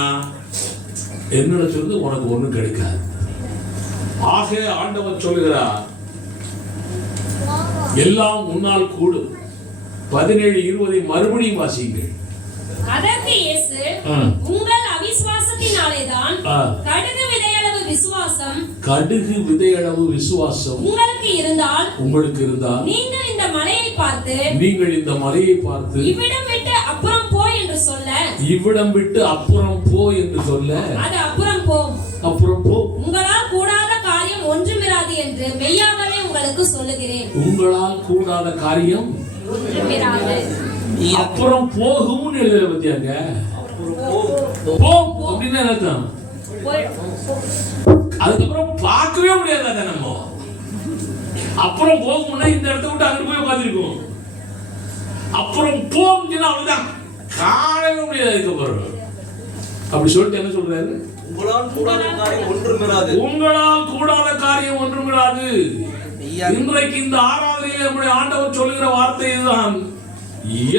என்னிடத்திலிருந்து உனக்கு ஒண்ணும் கிடைக்காது. ஆக ஆண்டவர் சொல்லுகிறார், எல்லாம் உன்னால் கூடும். 17:20 மறுபடியும் வாசியுங்கள். அதற்கு இயேசு, உங்கள் அவிசுவாசத்தினாலேதான் கடுகு விதையளவு விசுவாசம் உங்களுக்கு இருந்தால் நீங்கள் இந்த மலையை பார்த்து இவ்விடம் விட்டு அப்புறம் போ என்று சொல்ல அது அப்புறம் போ. உங்களால் கூடாத காரியம் ஒன்றுமிராது என்று மெய்யாகவே உங்களுக்கு சொல்லுகிறேன். உங்களால் கூடாத காரியம் ஒன்றுமிராது. அப்புறம் போகும் எழுதுற பத்தியாங்க. அப்படின்னு அர்த்தம். அதுக்கப்புறம் பார்க்கவே முடியாது. நம்ம அப்புறம் போகும்னா இந்த இடத்த விட்டு அங்கிட்டு போய் உட்காந்துருக்கோம். அப்புறம் போகும்னா அவ்வளவுதான், காணவே முடியாது. அதுக்கப்புறம் அப்படி சொல்லிட்டு என்ன சொல்றாரு? உங்களால் கூடாத காரியம் ஒன்றுமிராது. இன்றைக்கு இந்த ஆராதனையில் நம்முடைய ஆண்டவர் சொல்லுகிற வார்த்தை இதுதான்,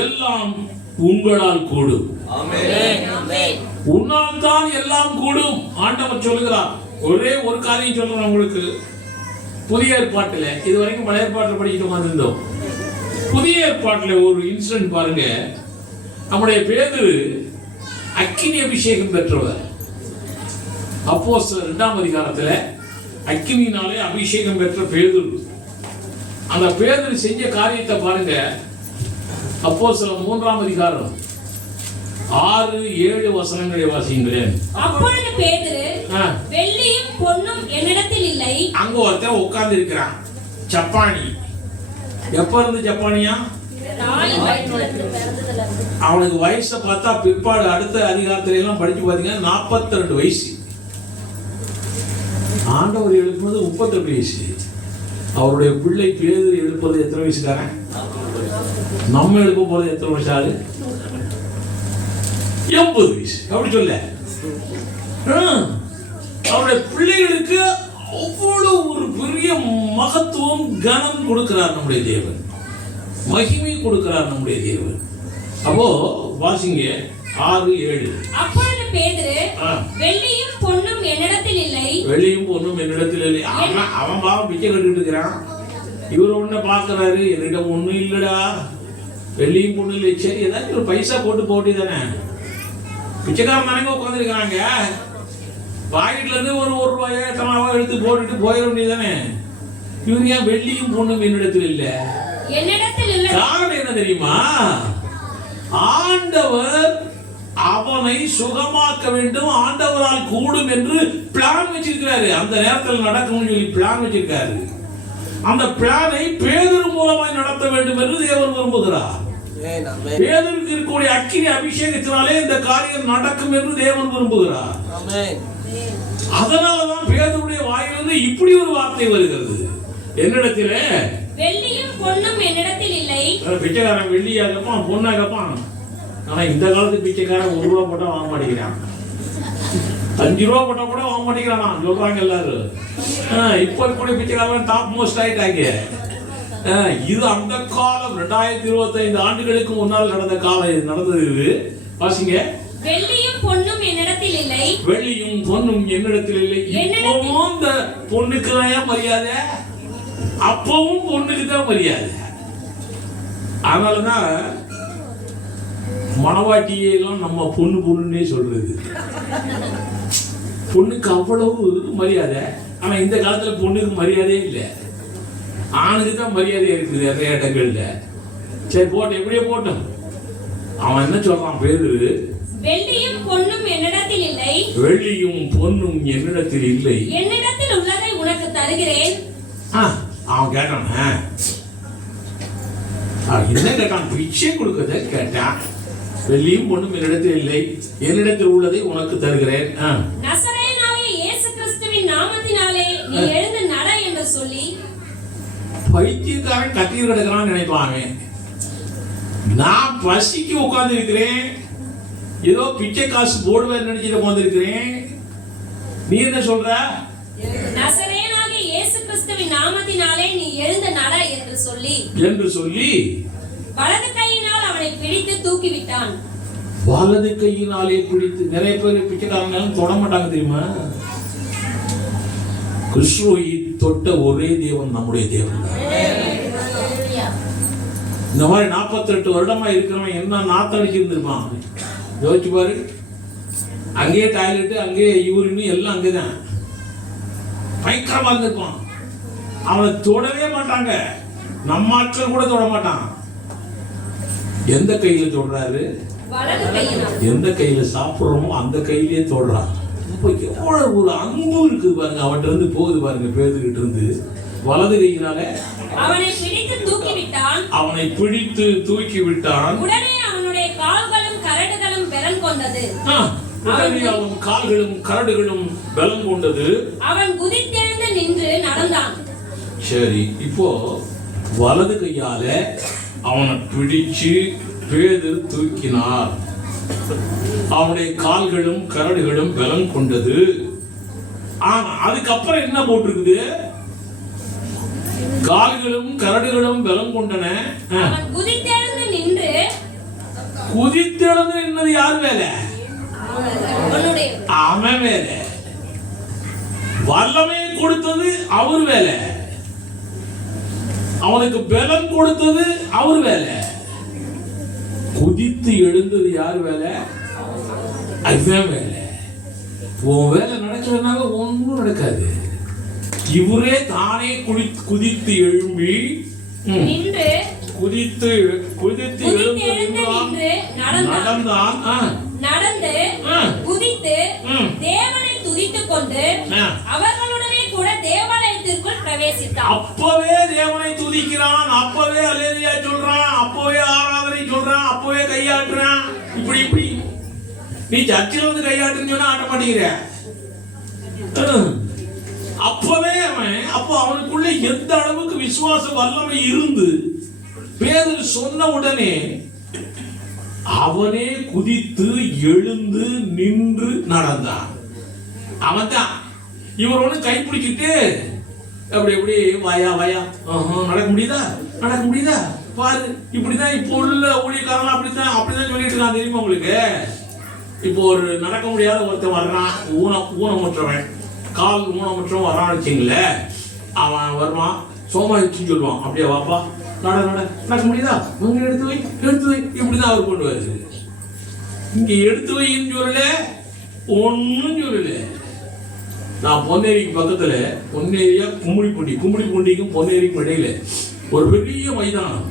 எல்லாம் உங்களால் கூடும். உன்னால் தான் எல்லாம் கூடும் ஆண்டவர் சொல்லுகிறார். ஒரே ஒரு காரியம் சொல்றேன் உங்களுக்கு. புதிய ஏற்பாட்டில் இதுவரைக்கும் பழைய ஏற்பாட்டில் படிக்கிட்டு வந்திருந்தோம். புதிய ஏற்பாட்டில் ஒரு இன்சிடென்ட் பாருங்க. நம்முடைய பேதுரு அக்கினி அபிஷேகம் பெற்றவர். அப்போஸ்தலர் 2ஆம் அதிகாரத்தில் அக்கினியினாலே அபிஷேகம் பெற்ற பேதுரு. அந்த பேதுரு செஞ்ச காரியத்தை பாருங்க. அப்போஸ்தலர் 3ஆம் அதிகாரம் 6-7 வசனங்களை வாசிக்கிறேன். அப்பொழுது பேதுரு, வெள்ளியும் பொன்னும் என்னிடத்தில் இல்லை. அங்க ஒருத்தன் உட்கார்ந்து இருக்கிறான், ஜப்பானி. எப்ப இருந்து ஜப்பானியா? அவனுக்கு வயசை பார்த்தா பிற்பாடு அடுத்த அதிகாரத்துல எல்லாம் படிச்சு பாத்தீங்கன்னா 42 வயசு. ஆண்டவர் எழுப்புவது 38 வயசு. அவருடைய பிள்ளை பேதுரு எழுப்புறது எத்தனை வயசுக்காரன்? நம்ம எழுப்ப போறது எத்தனை வருஷம் ஆகுது? 80 வயசு. அப்படி சொல்ல அவருடைய பிள்ளைகளுக்கு அவ்வளவு ஒரு பெரிய மகத்துவம் கனம் கொடுக்கிறார் நம்முடைய தேவன். மகிமை கொடுக்கிறார் நம்முடைய தேவன். அப்போ வாசிங்க 6-7. அப்பொழுது பேதுரு, வெள்ளியும் பொன்னும் என்னிடத்தில் இல்லை. வெள்ளியும் பொன்னும் என்னிடத்தில் இல்லை. அவன் பாவம் பிச்சை கட்டிட்டு இருக்கிறான். இவர் ஒண்ணு பாக்குறாரு, என்னிடம் ஒண்ணும் இல்லடா, வெள்ளியும் பொண்ணு இல்லை. சரி, ஏதாச்சும் ஒரு பைசா போட்டு தானே. பிச்சைக்காரன் தானே உட்காந்துருக்காங்க. பாக்கெட்ல இருந்து ஒரு ரூபாயோ 8 ரூபாயோ எடுத்து போட்டுட்டு போயிட வேண்டியதானே. இவங்க ஏன் வெள்ளியும் பொண்ணும் என்னிடத்தில் இல்ல? காரணம் என்ன தெரியுமா? ஆண்டவர் அவனை சுகமாக்க வேண்டும், ஆண்டவரால் கூடும் என்று பிளான் வச்சிருக்கிறாரு. அந்த நேரத்தில் நடக்கும்னு சொல்லி பிளான் வச்சிருக்காரு. அந்த பிளானை பேதுரு மூலமாய் நடத்த வேண்டும் என்று தேவன் விரும்புகிறார். பேதுருக்கு இருக்கக்கூடிய அக்கினி அபிஷேகத்தினாலே இந்த காரியம் நடக்கும் என்று தேவன் விரும்புகிறார். அதனாலதான் பேதுருடைய வாயிலிருந்து இப்படி ஒரு வார்த்தை வருகிறது, என்னிடத்திலே வெள்ளியும் பொன்னும் என்னிடத்தில் இல்லை. பிச்சைக்காரன் வெள்ளியாகப்பான் பொண்ணாகப்பான். ஆனா இந்த காலத்து பிச்சைக்காரன் 1 ரூபா போட்டா வாங்க மாட்டேங்கிறான், 5 ரூபா போட்டா கூட வாங்க மாட்டேங்கிறான் சொல்றாங்க எல்லாரும். இப்ப கூட பிச்சைக்காரன் டாப் மோஸ்ட் ஆயிட்டாங்க. இது அந்த காலம் 2025 ஆண்டுகளுக்கு முன்னால் நடந்த காலம் நடந்தது இது. வாசிங்க. வெள்ளியும் பொன்னும் என்னிடத்தில் இல்லை. வெள்ளியும் பொன்னும் என்னிடத்தில் இல்லை. இப்பவும் இந்த பொண்ணுக்கு தான் மரியாதை, அப்பவும் பொண்ணுக்கு தான் மரியாதை. அதனாலதான் மணவாட்டியை எல்லாம் நம்ம பொண்ணுன்னே சொல்றது. பொண்ணுக்கு அவ்வளவு மரியாதை. ஆனா இந்த காலத்துல பொண்ணுக்கு மரியாதையே இல்லை, ஆணுக்கு தான் மரியாதை இருக்குது நிறைய இடங்கள்ல. சரி போட்டோம், எப்படியே போட்டோம். அவன் என்ன சொல்றான் பேதுரு? வெள்ளியும் பொன்னும் என்னிடத்தில் இல்லை. வெள்ளியும் பொன்னும் என்னிடத்தில் இல்லை. என்னிடத்தில் உள்ளதை உனக்கு தருகிறேன். அவன் கேட்டான், என்ன கேட்டான்? பிச்சை கொடுக்கறத கேட்டான். வெள்ளியும் பொன்னும் என்னிடத்தில் இல்லை, என்னிடத்தில் உள்ளதை உனக்கு தருகிறேன். நசரேயனாகிய இயேசு கிறிஸ்துவின் நாமத்தினாலே நீ எழுந்து நட என்று சொல்லி. பைத்தியக்காரன் கத்தியில் கிடக்கிறான்னு நினைப்பாங்க. நான் பசிக்கு உட்கார்ந்து இருக்கிறேன், ஏதோ பிச்சை காசு போடுவேன் நினைச்சிட்டு உட்கார்ந்து இருக்கிறேன். நீ என்ன சொல்ற? நசரேயனாகிய இயேசு கிறிஸ்துவின் நாமத்தினாலே நீ எழுந்து நட என்று சொல்லி வலது கையினால் அவனை பிடித்து தூக்கிவிட்டான். வலது கையினாலே பிடித்து. நிறைய பேர் பிச்சைக்காரங்களும் தொட மாட்டாங்க தெரியுமா? கிறிஸ்துவை தொட்ட ஒரே தேவன் நம்முடைய தேவன் தான். இந்த மாதிரி 48 வருடமா இருக்கிறவன் என்ன நாத்தம் அடிச்சிருந்திருப்பான் யோசிச்சு பாரு. அங்கேயே டாய்லெட், அங்கேயே யூரின் எல்லாம் அங்கேதான். பயங்கரமா இருந்திருப்பான். அவனை தொடவே மாட்டாங்க. நம்ம ஆட்கள் கூட தொட மாட்டான். எந்த கையில தொடுறாரு? எந்த கையில சாப்பிடுறோமோ அந்த கையிலேயே தொடுறான். இப்போ எவ்வளவு ஒரு அன்பு இருக்குது பாருங்க. அவன்கிட்ட இருந்து போகுது பாருங்க. பேதுகிட்ட இருந்து வலது கையினால அவனை பிடித்து தூக்கி விட்டான். உடனே அவனுடைய கால்களும் கரடுகளும் பலன் கொண்டது. அவன் கால்களும் கரடுகளும் பலம் கொண்டது. அவன் குதித்தெழுந்து நின்று நடந்தான். சரி, இப்போ வலது கையால அவனை பிடிச்சு பேதுரு தூக்கினார். அவனுடைய கால்களும் கரடுகளும் பலம் கொண்டது. ஆனா அதுக்கப்புறம் என்ன போட்டிருக்குது? கால்களும் கரடுகளும் பலம் கொண்டன. அவன் குதித்தெழுந்து நின்னது யார் வேலை? அவன் வேலை. வல்லமையை கொடுத்தது அவர் வேலை. அவனுக்கு பலம் கொடுத்தது அவர் வேலை. குதித்து எழுந்தது யார் வேலை? அதுதான் வேலை. உன் வேலை நடக்கலனால ஒன்றும் நடக்காது. இவரே தானே குதித்து எழும்பி நடந்து குதித்து தேவனை துதித்துக் கொண்டு அவர்களுடனே கூட தேவாலயத்திற்குள் பிரவேசித்தான். அப்பவே தேவனை துதிக்கிறான், அப்பவே அல்லேலூயா சொல்றான், அப்பவே ஆராதனை சொல்றான், அப்பவே கையாட்டுறான். இப்படி நீ சர்ச்சில் வந்து கையாட்டுன்னு சொன்னா ஆட்ட மாட்டேங்கிற. அப்பவே அவனுக்குள்ள எந்த அளவுக்கு விசுவாச வல்லமை இருந்து பேதுரு சொன்ன உடனே அவனே குதித்து எழுந்து நின்று நடந்தான். அவன் தான். இவர் ஒண்ணு கைப்பிடிச்சிட்டு எப்படி வாயா நடக்க முடியுதா பாரு. இப்படிதான் இப்போ உள்ள ஊழியக்காரன் அப்படிதான் சொல்லிட்டு இருக்கான். தெரியுமா உங்களுக்கு? இப்போ ஒரு நடக்க முடியாத ஒருத்தன் வர்றான், ஊனமுற்றவன், கால் ஊனமுற்றவன் வரான்னு வச்சுங்களே, அவன் வருவான், சோமாயிடுச்சுன்னு சொல்லுவான். அப்படியே வாப்பா நடக்க முடியுதா? உங்க எடுத்து வை இப்படிதான் அவர் கொண்டு வருது. இங்க எடுத்து வைன்னு சொல்லல, ஒன்னும் சொல்லல. நான் பொன்னேரிக்கு பக்கத்துல, பொன்னேரியா கும்மிடிப்பூண்டிக்கும் பொன்னேரிக்கும் இடையில ஒரு பெரிய மைதானம்.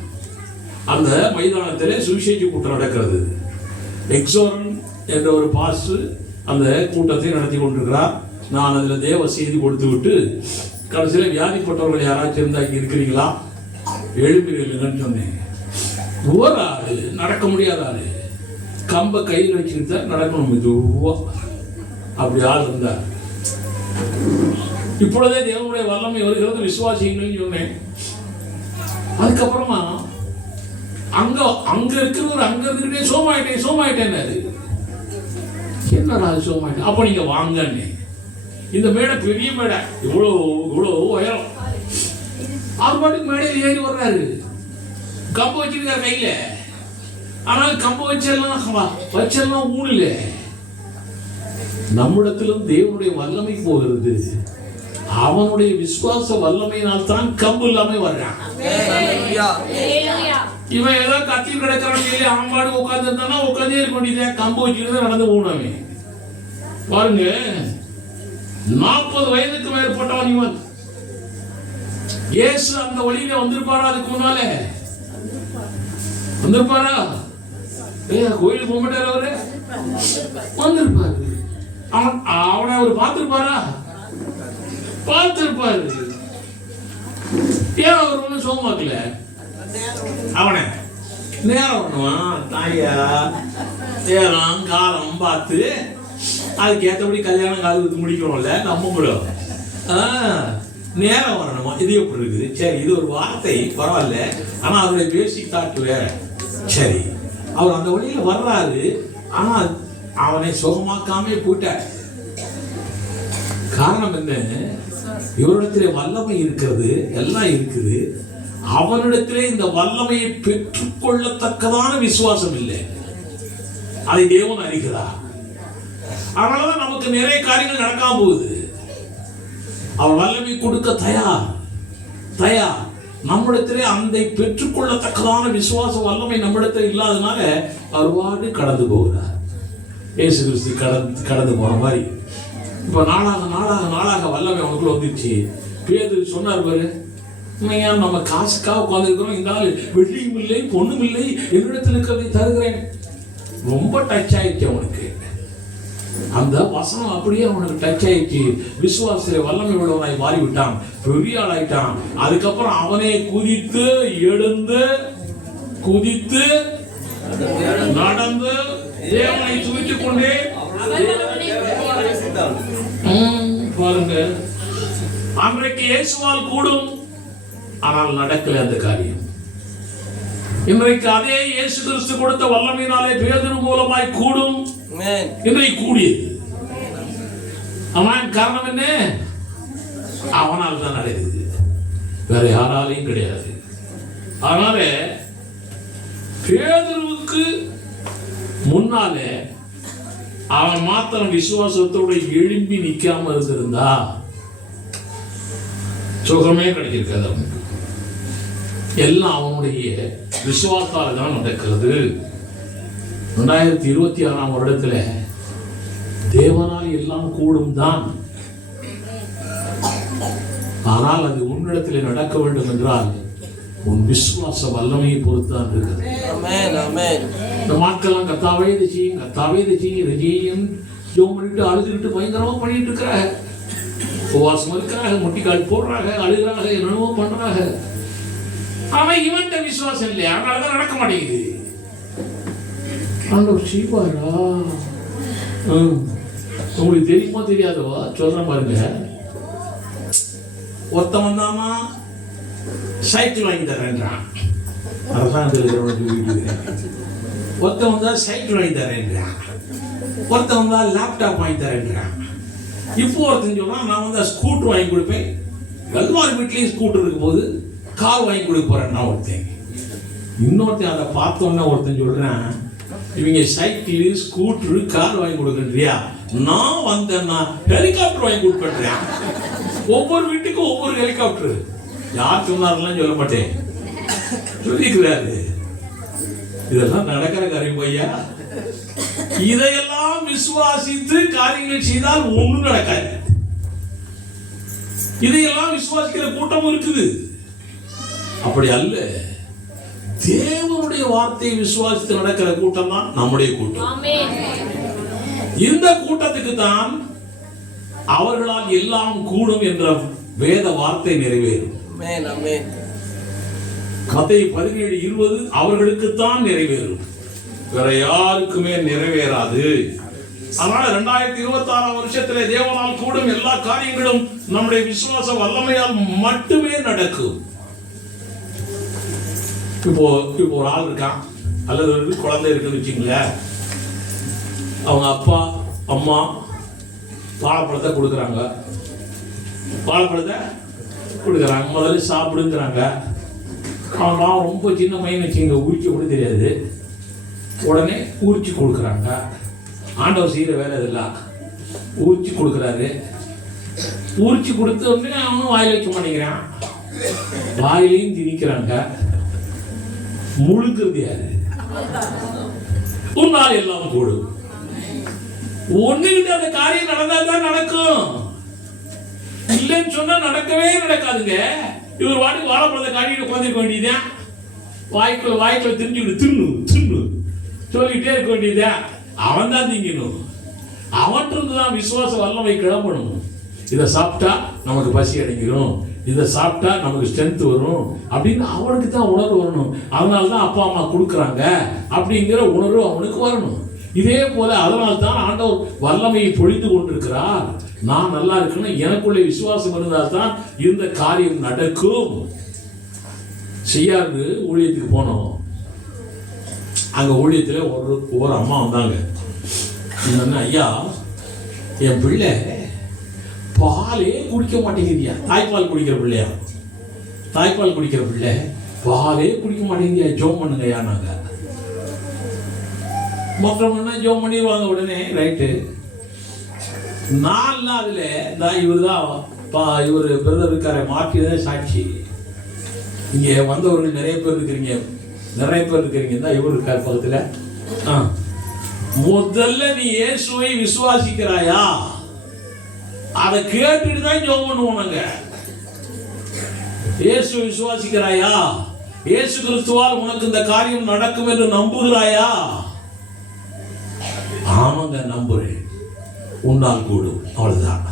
அந்த மைதானத்துல சுவிசேஷ கூட்டம் நடக்கிறது. எக்ஸோரன் என்ற ஒரு பாஸ்டர் அந்த கூட்டத்தை நடத்தி கொண்டிருக்கிறார். நான் அதுல தேவ செய்தி கொடுத்து விட்டு கடைசியில் வியாதிப்பட்டவர்கள் யாராச்சும் இருந்தா இருக்கிறீங்களா, எழுப்பிடுங்கன்னு சொன்னேன். ஒரு ஆளு நடக்க முடியாத ஆளு, கம்ப கையில் வச்சுக்கிட்டு நடக்கணும் மெதுவா, அப்படி ஆள் இருந்தார். இப்பொழுதே தேவனுடைய வல்லமை வருகிறது, விசுவாசிங்கள்னு சொன்னேன். அதுக்கப்புறமா அங்க இருக்கிறவர் அங்க இருந்துகிட்டே சோமாயிட்டேன். என்னடா சோமாயிட்டேன்? அப்ப நீங்க வாங்கன்னு. இந்த மேடை பெரிய மேடை, இவ்வளோ உயரம். அவர் பாட்டுக்கு மேடையில் ஏறி வர்றாரு, கம்பு வச்சிருக்காரு கையில. ஆனால் கம்பு வச்செல்லாம் ஊனல. நம்மிடத்திலும் தேவனுடைய வல்லமை போகிறது. அவனுடைய விசுவாச வல்லமையினால் தான் கம்பு இல்லாம வர்றான். இவன் ஏதோ கத்தி கிடக்கிறான்னு சொல்லி அவன் பாடு உட்கார்ந்து இருந்தானா உட்காந்தே இருக்க வேண்டியது. கம்பு வச்சுக்கிட்டு நடந்து போனவே பாருங்க. 40 வயதுக்கு மேற்பட்டவன் இவன். இயேசு அந்த வழியில வந்திருப்பாரா? அதுக்கு முன்னால வந்திருப்பாரா? கோயிலுக்கு போக மாட்டாரு அவரு, வந்திருப்பாரு. அவனை அவர் பார்த்திருப்பாரா? பார்த்திருப்பாரு. ஏன் அவர் ஒன்றும் சோமாக்கல? அவனை நேரம் பண்ணுவான். தாயா நேரம் காலம் பார்த்து அதுக்கு ஏற்றபடி கல்யாணம் காலத்துக்கு முடிக்கணும்ல நம்மளும். நேரம் வரணுமா? இது எப்படி இருக்குது? சரி, இது ஒரு வார்த்தை பரவாயில்ல, ஆனா அவருடைய பேசிக் தாட் வேற. சரி, அவர் அந்த வழியில வர்றாரு, ஆனா அவனை சுகமாக்காம போயிட்டார். காரணம் என்ன? இவரிடத்திலே வல்லமை இருக்கிறது, எல்லாம் இருக்குது. அவனிடத்திலே இந்த வல்லமையை பெற்றுக்கொள்ளத்தக்கதான விசுவாசம் இல்லை. அதை தேவன் அறிகிறார். அதனாலதான் நமக்கு நிறைய காரியங்கள் நடக்காம போகுது. அவர் வல்லமை கொடுக்க தயார். நம்மிடத்திலே அந்த பெற்றுக்கொள்ளத்தக்கதான விசுவாச வல்லமை நம்மிடத்தில் இல்லாதனால அவர் கடந்து போகிறார். இயேசு கிறிஸ்து கடந்து போற மாதிரி இப்ப நாளாக வல்லமை அவனுக்குள்ள வந்துருச்சு. பேதுரு சொன்னார் பாரு, நம்ம காசுக்காக உட்கார்ந்துருக்கிறோம், இந்த ஆள் வெள்ளியும் இல்லை பொண்ணும் இல்லை, என்னிடத்தில் இருக்கிறதை தருகிறேன். ரொம்ப டச் ஆயிடுச்சு அவனுக்கு. அந்த வசனம் அப்படியே அவனுக்கு டச் ஆயிடுச்சு. விசுவாச வல்லமை உள்ளவனாய் மாறிவிட்டான், பெரிய ஆளாயிட்டான். அதுக்கப்புறம் அவனே குதித்து எழுந்து நடந்து தேவனை துதித்துக் கொண்டே பாருங்க. அன்றைக்கு இயேசுவால் கூடும், ஆனால் நடக்கல அந்த காரியம். இன்றைக்கு அதே இயேசு கிறிஸ்து கொடுத்த வல்லமையினாலே பேதுரு மூலமாய் கூடும், இன்றைக்கு கூடியது. அவன் காரணம் என்ன? அவனால் தான் நடக்குது, வேற யாராலையும் கிடையாது. அதனால பேதுருவுக்கு முன்னாலே அவன் மாத்திரம் விசுவாசத்தோடு எழும்பி நிக்காம இருந்திருந்தா சுகமே கிடைச்சிருக்காது அவனுக்கு. எல்லாம் அவனுடைய விசுவாசால தான் நடக்கிறது. 2026 வருடத்துல தேவனால் எல்லாம் கூடும் தான். ஆனால் அது உன்னிடத்தில் நடக்க வேண்டும் என்றால் உன் விசுவாச வல்லமையை பொறுத்தான் இருக்கிறது. இந்த மக்கள்லாம் கத்தாவே இதை செய்யும் ஜோம் பண்ணிட்டு அழுதுகிட்டு பயங்கரமா பண்ணிட்டு இருக்கிறாங்க. உபவாசம் இருக்கிறாங்க, முட்டிக்கால் போடுறாங்க, அழுகிறாங்க, என்னென்னமோ பண்றாங்க. அவன் இவன்கிட்ட விசுவாசம் இல்லையா, அதனாலதான் நடக்க மாட்டேங்குது. ஆண்டவர் செய்வாரா? உங்களுக்கு தெரியுமா தெரியாதவா சொல்றேன் பாருங்க. ஒருத்தவன் தாமா சைக்கிள் வாங்கி தரேன்றான், அரசாங்கத்தில் ஒருத்தவன் தான் சைக்கிள் வாங்கி தரேன்றான், ஒருத்தவன் தான் லேப்டாப் வாங்கி தரேன்றான். இப்போ ஒருத்தன் சொல்றான் நான் வந்து ஸ்கூட்டர் வாங்கி கொடுப்பேன், எல்லார் வீட்லேயும் ஸ்கூட்டர் இருக்கும் போது கார் வாங்கி கொடுக்க போறேன் நான் ஒருத்தன். இன்னொருத்தன் அதை பார்த்தோன்னா ஒருத்தன் சொல்றான் இவங்க சைக்கிள் ஸ்கூட்டரு கார் வாங்கி கொடுக்குறியா, நான் வந்தேன்னா ஹெலிகாப்டர் வாங்கி கொடுப்பேன். ஒவ்வொரு வீட்டுக்கும் ஒவ்வொரு ஹெலிகாப்டர். யார் சொன்னார்லாம் சொல்ல மாட்டேன், சொல்லிக்கிறாரு. இதெல்லாம் நடக்கிற காரியம் பையா. இதையெல்லாம் விசுவாசித்து காரியங்கள் செய்தால் ஒண்ணும் நடக்காது. இதையெல்லாம் விசுவாசிக்கிற கூட்டம் இருக்குது. அப்படி அல்ல, தேவனுடைய வார்த்தையை விசுவாசித்து நடக்கிற கூட்டம் தான் நம்முடைய கூட்டம். இந்த கூட்டத்துக்கு தான் அவர்களால் எல்லாம் கூடும் என்ற வேத வார்த்தை நிறைவேறும். மத்தேயு 17:20 அவர்களுக்குத்தான் நிறைவேறும், வேற யாருக்குமே நிறைவேறாது. அதனால 2026 வருஷத்திலே தேவனால் கூடும் எல்லா காரியங்களும் நம்முடைய விசுவாச வல்லமையால் மட்டுமே நடக்கும். இப்போ ஒரு ஆள் இருக்கான் அல்லது ஒரு குழந்தை இருக்குன்னு வச்சுங்களேன். அவங்க அப்பா அம்மா வாழைப்பழத்தை கொடுக்குறாங்க, முதல்ல சாப்பிடுங்கிறாங்க. அவன் ரொம்ப சின்ன பையன் வச்சுங்க, உரிக்க கூட தெரியாது, உடனே உரிச்சு கொடுக்குறாங்க. ஆண்டவர் செய்கிற வேலை இதெல்லாம் உரிச்சு கொடுக்குறாரு. உரிச்சு கொடுத்த உடனே அவனும் வாயில் வைக்க மாட்டேங்கிறான், வாயிலையும் திணிக்கிறாங்க. முழுக்கிறது யாரு? உன்னால் எல்லாம் கூடும். ஒண்ணுகிட்ட அந்த காரியம் நடந்தாதான் நடக்கும், இல்லைன்னு சொன்னா நடக்கவே நடக்காதுங்க. இவர் வாட்டி வாழைப்பழத்தை காட்டிட்டு உட்காந்துருக்க வேண்டியதுதான், வாய்க்குள்ள திரிஞ்சுக்கிட்டு தின்னு சொல்லிக்கிட்டே இருக்க வேண்டியதுதான். அவன் தான் திங்கணும், அவற்றிருந்து தான் விசுவாச வல்லமை கிளம்பணும். இதை சாப்பிட்டா நமக்கு பசி அடங்கிடும், இதை சாப்பிட்டா நமக்கு ஸ்ட்ரென்த் வரும் அப்படின்னு அவனுக்கு தான் உணர்வு வரணும். அதனால தான் அப்பா அம்மா கொடுக்குறாங்க அப்படிங்கிற உணர்வு அவனுக்கு வரணும். இதே போல அதனால தான் ஆண்டவர் வல்லமையை பொழிந்து கொண்டிருக்கிறார். நான் நல்லா இருக்கணும், எனக்குள்ளே விசுவாசம் இருந்தால் தான் இந்த காரியம் நடக்கும். செய்யாது ஊழியத்துக்கு போனோம். அங்க ஊழியத்தில் ஒரு அம்மா வந்தாங்க. ஐயா, என் பிள்ளை பாலே குடிக்க மாட்டேங்குதியா, தாய்ப்பால் குடிக்கிற பிள்ளையா, தாய்ப்பால் குடிக்கிற பிள்ளை பாலே குடிக்க மாட்டேங்குதியா, ஜோம் பண்ணுங்கய்யா. நாங்க மற்றவங்க ஜோம் பண்ணிடுவாங்க உடனே, ரைட்டு. நான் அதுல தான் இவர் தான் இவர் பிரதர் இருக்காரு, மாற்றியதே சாட்சி. இங்க வந்தவர்கள் நிறைய பேர் இருக்கிறீங்க, தான் இவர் இருக்கார் பக்கத்துல. முதல்ல நீ இயேசுவை விசுவாசிக்கிறாயா, அதை கேட்டுட்டு தான் ஜெபம் பண்ணுவோம் நாங்க. இயேசுவை விசுவாசிக்கிறாயா, இயேசு கிறிஸ்துவால் உனக்கு இந்த காரியம் நடக்கும் என்று நம்புகிறாயா? ஆமாங்க நம்புறேன், உன்னால் கூடும், அவ்வளவுதான்.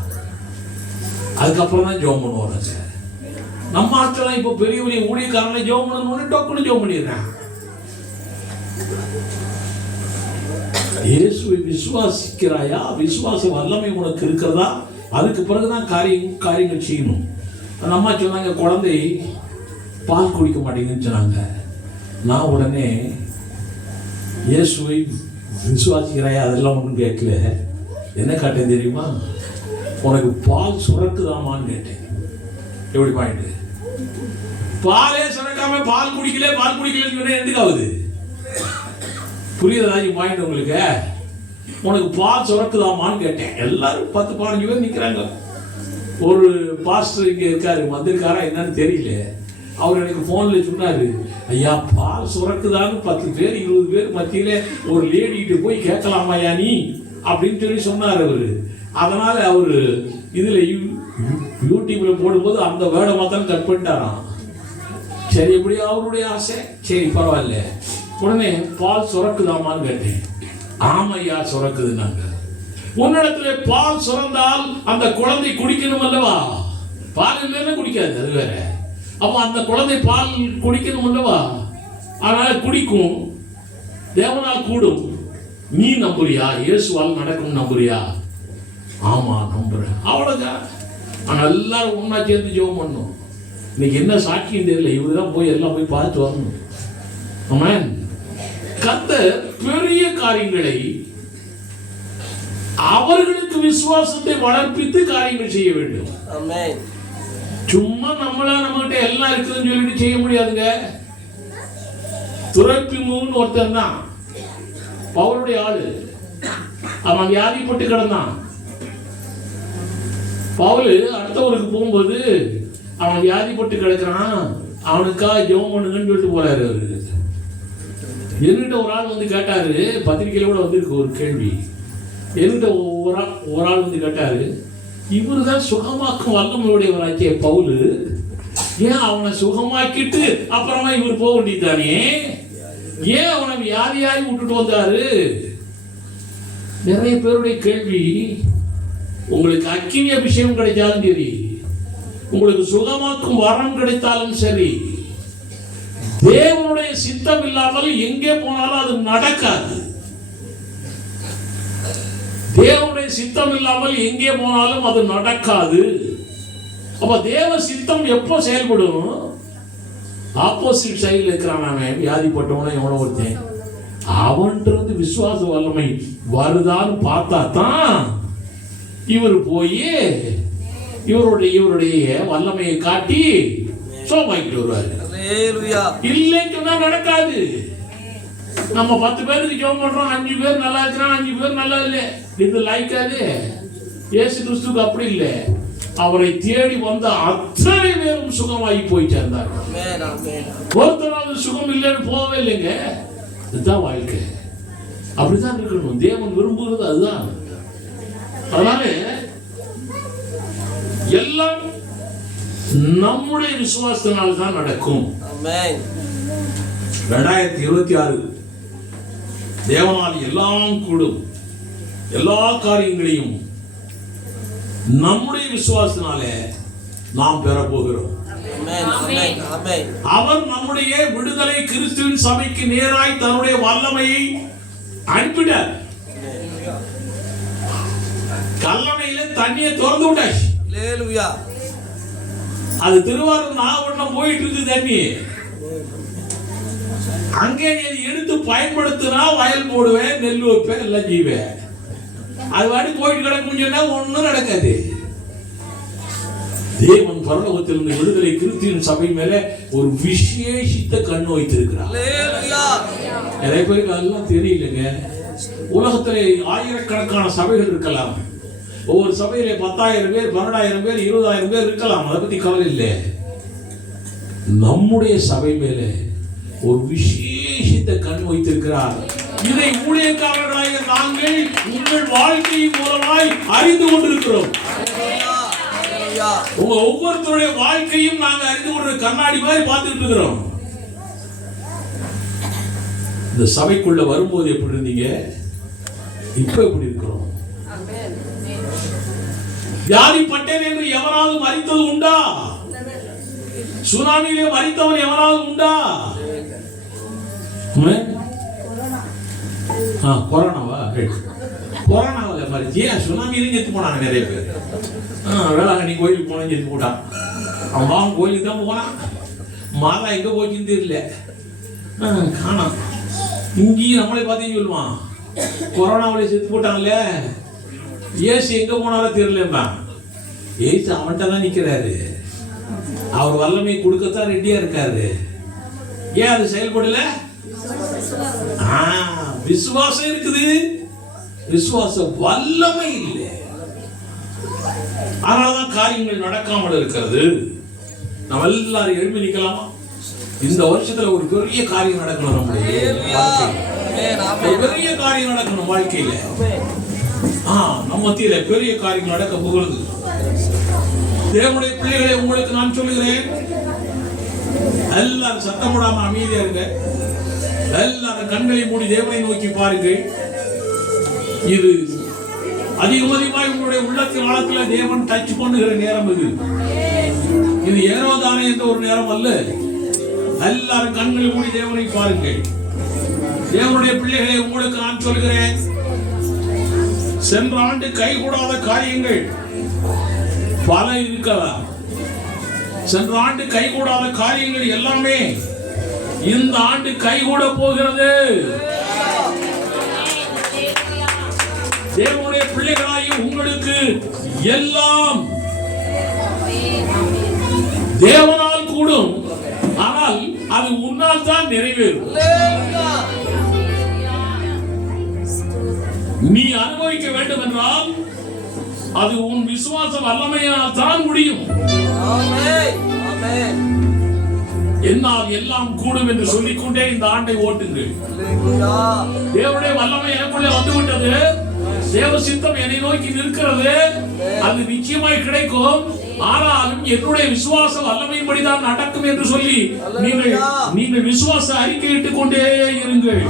அதுக்கப்புறம் தான் ஜெபம் பண்ணுவோம் நாங்க. நம்ம ஆட்கள் இப்போ பெரிய பெரிய ஊழியக்காரனை ஜெபம் பண்ணணும்னு டொக்குன்னு ஜெபம் பண்ணிடுறேன். இயேசுவை விசுவாசிக்கிறாயா, விசுவாச வல்லமை உனக்கு இருக்கிறதா, அதுக்கு பிறகுதான் காரியங்கள் செய்யணும். அந்த அம்மா சொன்னாங்க குழந்தை பால் குடிக்க மாட்டேங்குதுன்னு சொன்னாங்க. நான் உடனே இயேசுவை விசுவாசிக்கிறாயா அதெல்லாம் ஒன்றும் கேட்கல, என்ன கேட்டேன் தெரியுமா, உனக்கு பால் சுரக்குதாமான்னு கேட்டேன். எப்படி பாயிண்ட்? பாலே சுரக்காம பால் குடிக்கலன்னு சொன்னா எதுக்கு ஆகுது? புரியுதா பாயிண்ட் உங்களுக்கு? உனக்கு பால் சுரக்குதாமான்னு கேட்டேன். எல்லாரும் 10-15 பேர் நிற்கிறாங்க. ஒரு பாஸ்டர் இங்கே இருக்காரு, வந்திருக்காரா என்னன்னு தெரியல. அவர் எனக்கு ஃபோனில் சொன்னார், ஐயா பால் சுரக்குதான்னு 10 பேர் 20 பேர் மத்தியில் ஒரு லேடிகிட்ட போய் கேட்கலாமாயா நீ அப்படின்னு சொல்லி சொன்னார் அவர். அதனால அவர் இதில் யூடியூப்ல போடும்போது அந்த வேர்டை மாத்திரம் கட் பண்ணிட்டாராம். சரி எப்படி அவருடைய ஆசை, சரி பரவாயில்ல. உடனே பால் சுரக்குதாமான்னு கேட்டேன். ஆமையா சுரக்குதுன்னாங்க. உன்னிடத்துல பால் சுரந்தால் அந்த குழந்தை குடிக்கணும் அல்லவா? பால் இல்லைன்னா குடிக்காது, அது வேற. அப்ப அந்த குழந்தை பால் குடிக்கணும் அல்லவா? அதனால குடிக்கும், தேவனால் கூடும். நீ நம்புறியா? இயேசுவால் நடக்கும் நம்புறியா? ஆமா நம்புறேன், அவ்வளவுதான். ஆனா எல்லாரும் ஒன்னா சேர்ந்து ஜெபம் பண்ணணும். இன்னைக்கு என்ன சாட்சியம் தெரியல, இவருதான் போய் எல்லாம் போய் பார்த்து வரணும். ஆமென். கர்த்தர் பெரிய காரியங்களை அவர்களுக்கு விசுவாசத்தை வளர்ப்பித்து காரியங்கள் செய்ய வேண்டும். ஆமென். சும்மா நம்மகிட்ட எல்லாம் இருக்குதுன்னு சொல்லிட்டு செய்ய முடியாதுங்க. துரைப்பிமுன்னு ஒருத்தன் தான், பவுலுடைய ஆளு. அவன் வியாதிப்பட்டு கிடந்தான். பவுல் அடுத்த ஊருக்கு போகும்போது அவன் வியாதிப்பட்டு கிடக்கிறான், அவனுக்கா ஜெபம் பண்ணுங்கன்னு சொல்லிட்டு போறாரு அவரு. என்கிட்ட ஒரு ஆள் வந்து கேட்டாரு, பத்திரிகையில கூட வந்திருக்கு ஒரு கேள்வி. என்கிட்ட ஒரு ஆள் வந்து கேட்டாரு, இவரு தான் சுகமாக்கும் வல்லமையுடையவராச்சே பவுல், ஏன் அவனை சுகமாக்கிட்டு அப்புறமா இவர் போக வேண்டியதானே, ஏன் அவனை வியாதியாகி விட்டுட்டு வந்தாரு? நிறைய பேருடைய கேள்வி. உங்களுக்கு அக்கினி அபிஷேகம் கிடைச்சாலும் சரி, உங்களுக்கு சுகமாக்கும் வரம் கிடைத்தாலும் சரி, தேவனுடைய சித்தம் இல்லாமல் எங்கே போனாலும் அது நடக்காது. தேவனுடைய சித்தம் இல்லாமல் எங்கே போனாலும் அது நடக்காது. அப்ப தேவ சித்தம் எப்போ செயல்படும்? ஆப்போசிட் சைடில் இருக்கிறான், அவன் வியாதிப்பட்டவன எவனோ ஒருத்தன், அவன்றது விசுவாச வல்லமை வருதான்னு பார்த்தா தான் இவர் போய் இவருடைய வல்லமையை காட்டி சோமாக்கிட்டு வருவாரு. இல்லைன்னு சொன்னா நடக்காது. நம்ம 10 பேருக்கு ஜெபம் பண்றோம், 5 பேர் நல்லா இருக்கிறான், 5 பேர் நல்லா இல்லை, இது லைக்காது. இயேசு கிறிஸ்துவுக்கு அப்படி இல்லை. அவரை தேடி வந்த அத்தனை பேரும் சுகமாகி போய் சேர்ந்தார். ஒருத்தராவது சுகம் இல்லைன்னு போகவே இல்லைங்க. இதுதான் வாழ்க்கை, அப்படிதான் இருக்கணும். தேவன் விரும்புகிறது அதுதான். அதனால எல்லாம் நம்முடைய விசுவாசத்தினால் தான் நடக்கும். 2026 தேவனால் எல்லாம் கூடும். எல்லா காரியங்களையும் நம்முடைய விசுவாசத்தினாலே நாம் பெற போகிறோம். அவர் நம்முடைய விடுதலை கிறிஸ்துவின் சபைக்கு நேராய் தன்னுடைய வல்லமையை அனுப்பினார். கல்லணையில தண்ணியை திறந்து விட்டாச்சு. அது திருவாரூர் நாகப்பட்டினம் போயிட்டு இருக்கு தண்ணி. அங்கே எடுத்து பயன்படுத்தினா வயல் போடுவேன், நெல் வைப்பேன், எல்லாம் செய்வேன். அது வாட்டி போயிட்டு கிடக்கும் சொன்னா ஒன்னும் நடக்காது. தேவன் பரலோகத்திலிருந்து விடுதலை கிறிஸ்துவின் சபை மேல ஒரு விசேஷித்த கண்ணு வைத்திருக்கிறார். நிறைய பேருக்கு அதெல்லாம் தெரியலங்க. உலகத்திலே ஆயிரக்கணக்கான சபைகள் இருக்கலாம். ஒவ்வொரு சபையிலே 10,000 பேர், 12,000 பேர், 20,000 பேர் இருக்கலாம். அதை பத்தி கவலை இல்லை. நம்முடைய சபை மேலே ஒரு விசேஷத்தை கண் வைத்திருக்கிறார். இதை ஊழியக்காரர்களாக நாங்கள் உங்கள் வாழ்க்கையின் மூலமாய் அறிந்து கொண்டிருக்கிறோம். உங்க ஒவ்வொருத்தருடைய வாழ்க்கையும் நாங்க அறிந்து கொண்டு கண்ணாடி மாதிரி பார்த்துட்டு இருக்கிறோம். இந்த சபைக்குள்ள வரும்போது எப்படி இருந்தீங்க, இப்ப எப்படி இருக்கிறோம்? வியாதிப்பட்டேன் என்று எவராவது மரித்தது உண்டா? சுனாமியிலே மரித்தவன் எவராவது உண்டா? கொரோனாவா? கொரோனாவில் மறிச்சு சுனாமியிலையும் செத்து போனாங்க நிறைய பேர். வேளாங்கண்ணி கோயிலுக்கு போன செத்து போட்டான். அவன் மாவன் கோயிலுக்கு தான் போனான். மாதா எங்க போச்சுன்னு தெரியல, காணாம். இங்கேயும் நம்மளே பார்த்தீங்கன்னு சொல்லுவான், கொரோனாவில செத்து போட்டாங்கல்ல, ஏசு எங்க போனாலும் தெரியலம்பா. ஏசு அவன்கிட்ட தான் நிக்கிறாரு. அவர் வல்லமை கொடுக்கத்தான் ரெடியா இருக்காரு. ஏன் அது செயல்படல? விசுவாசம் இருக்குது, விசுவாச வல்லமை இல்லை. அதனாலதான் காரியங்கள் நடக்காமல் இருக்கிறது. நம்ம எல்லாரும் எழுப்பி நிக்கலாமா? இந்த வருஷத்துல ஒரு பெரிய காரியம் நடக்கணும். நம்முடைய வாழ்க்கையில பெரிய காரியம் நடக்கணும். வாழ்க்கையில நம்ம மத்தியில பெரிய காரியம் நடக்க போகிறது. தேவனுடைய பிள்ளைகளை உங்களுக்கு நான் சொல்லுகிறேன், எல்லாரும் சத்தம் போடாம அமைதியா இருங்க. எல்லாரும் கண்களை மூடி தேவனை நோக்கி பாருங்கள். இது அதிகமாய் உங்களுடைய உள்ளத்தின் ஆழத்துல தேவன் டச் பண்ணுகிற நேரம். இது ஏனோதானே என்ற ஒரு நேரம் அல்ல. எல்லாரும் கண்களை மூடி தேவனை பாருங்கள். தேவனுடைய பிள்ளைகளை உங்களுக்கு நான் சொல்கிறேன், சென்ற ஆண்டு கைகூடாத காரியங்கள் பல இருக்கலாம். சென்ற ஆண்டு கைகூடாத காரியங்கள் எல்லாமே இந்த ஆண்டு கைகூட போகிறது. தேவனுடைய பிள்ளைகளாகி உங்களுக்கு எல்லாம் தேவனால் கூடும். ஆனால் அது உன்னால் தான் நிறைவேறும். நீ அனுபவிக்க வேண்டும் என்றால் அது உன் விசுவாச வல்லமையினால் தான் முடியும். என்னால் எல்லாம் கூடும் என்று சொல்லிக்கொண்டே இந்த ஆண்டை ஓட்டுங்கள். தேவனுடைய வல்லமை எனக்குள்ளே வந்துவிட்டது. தேவ சித்தம் என்னை நோக்கி நிற்கிறது. அது நிச்சயமாய் கிடைக்கும். ஆனாலும் என்னுடைய விசுவாச வல்லமையின்படிதான் நடக்கும் என்று சொல்லி நீங்கள் விசுவாச அறிக்கையிட்டுக் கொண்டே இருங்கள்.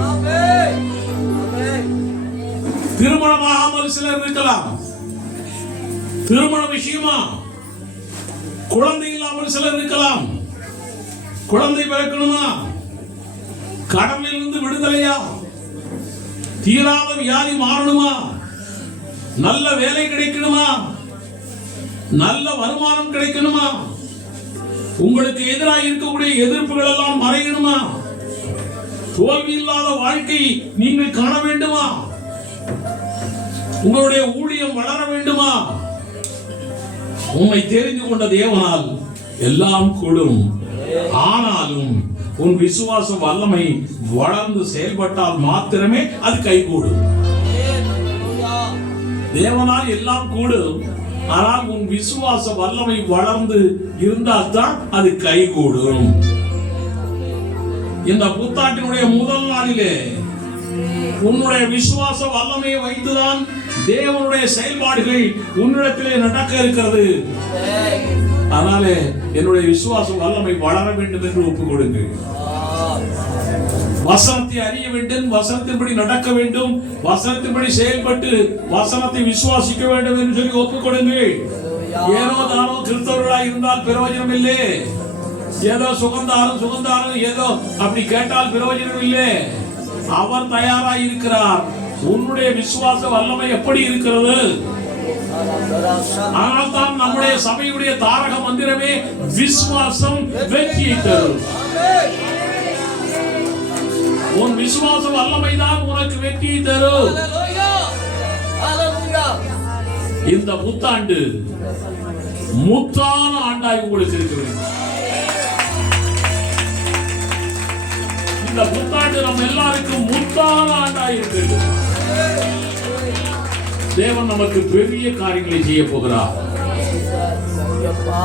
திருமணமாகாமல் சிலர் இருக்கலாம். திருமண விஷயமா குழந்தை இல்லாமல் சிலர் இருக்கலாம். குழந்தை பிறக்கணுமா? கடனில் இருந்து விடுதலையா? தீராத வியாதி மாறணுமா? நல்ல வேலை கிடைக்கணுமா? நல்ல வருமானம் கிடைக்கணுமா? உங்களுக்கு எதிராக இருக்கக்கூடிய எதிர்ப்புகள் எல்லாம் மறையணுமா? தோல்வி இல்லாத வாழ்க்கை நீங்கள் காண வேண்டுமா? உங்களுடைய ஊழியம் வளர வேண்டுமா? உம்மை தெரிந்து கொண்ட தேவனால் எல்லாம் கூடும். ஆனாலும் உன் விசுவாச வல்லமை வளர்ந்து செயல்பட்டால் மாத்திரமே அது கைகூடும். தேவனால் எல்லாம் கூடும். ஆனால் உன் விசுவாச வல்லமை வளர்ந்து இருந்தால் தான் அது கைகூடும். இந்த புத்தாண்டினுடைய முதல் நாளிலே உன்னுடைய விசுவாச வல்லமையை வைத்துதான் தேவனுடைய செயல்பாடுகள் உன்னிடத்திலே நடக்க இருக்கிறது. அதனாலே என்னுடைய விசுவாச வல்லமை வளர வேண்டும் என்று ஒப்புக் கொடுங்கள். வசனத்தை அறிய வேண்டும், வசனத்தின்படி நடக்க வேண்டும், வசனத்தின்படி செயல்பட்டு வசனத்தை விசுவாசிக்க வேண்டும் என்று சொல்லி ஒப்புக் கொடுங்கள். ஏனோ தானோ கிறிஸ்தவர்களாக இருந்தால் பிரயோஜனம் இல்லை. ஏதோ சுகந்தாரம் ஏதோ அப்படி கேட்டால் பிரயோஜனம் இல்லை. அவர் தயாராக இருக்கிறார். உன்னுடைய விசுவாச வல்லமை எப்படி இருக்கிறது? ஆனால் தான் நம்முடைய சபையுடைய தாரக மந்திரமே விசுவாசம் வெற்றியை தரும். உன் விசுவாச வல்லமை தான் உனக்கு வெற்றியை தரும். இந்த புத்தாண்டு முத்தான ஆண்டாய் உங்களுக்கு இருக்கிறது. இந்த புத்தாண்டு நம்ம எல்லாருக்கும் முத்தான ஆண்டாய் இருக்கிறது. தேவன் நமக்கு பெரிய காரியங்களை செய்ய போகிறார். ஐயப்பா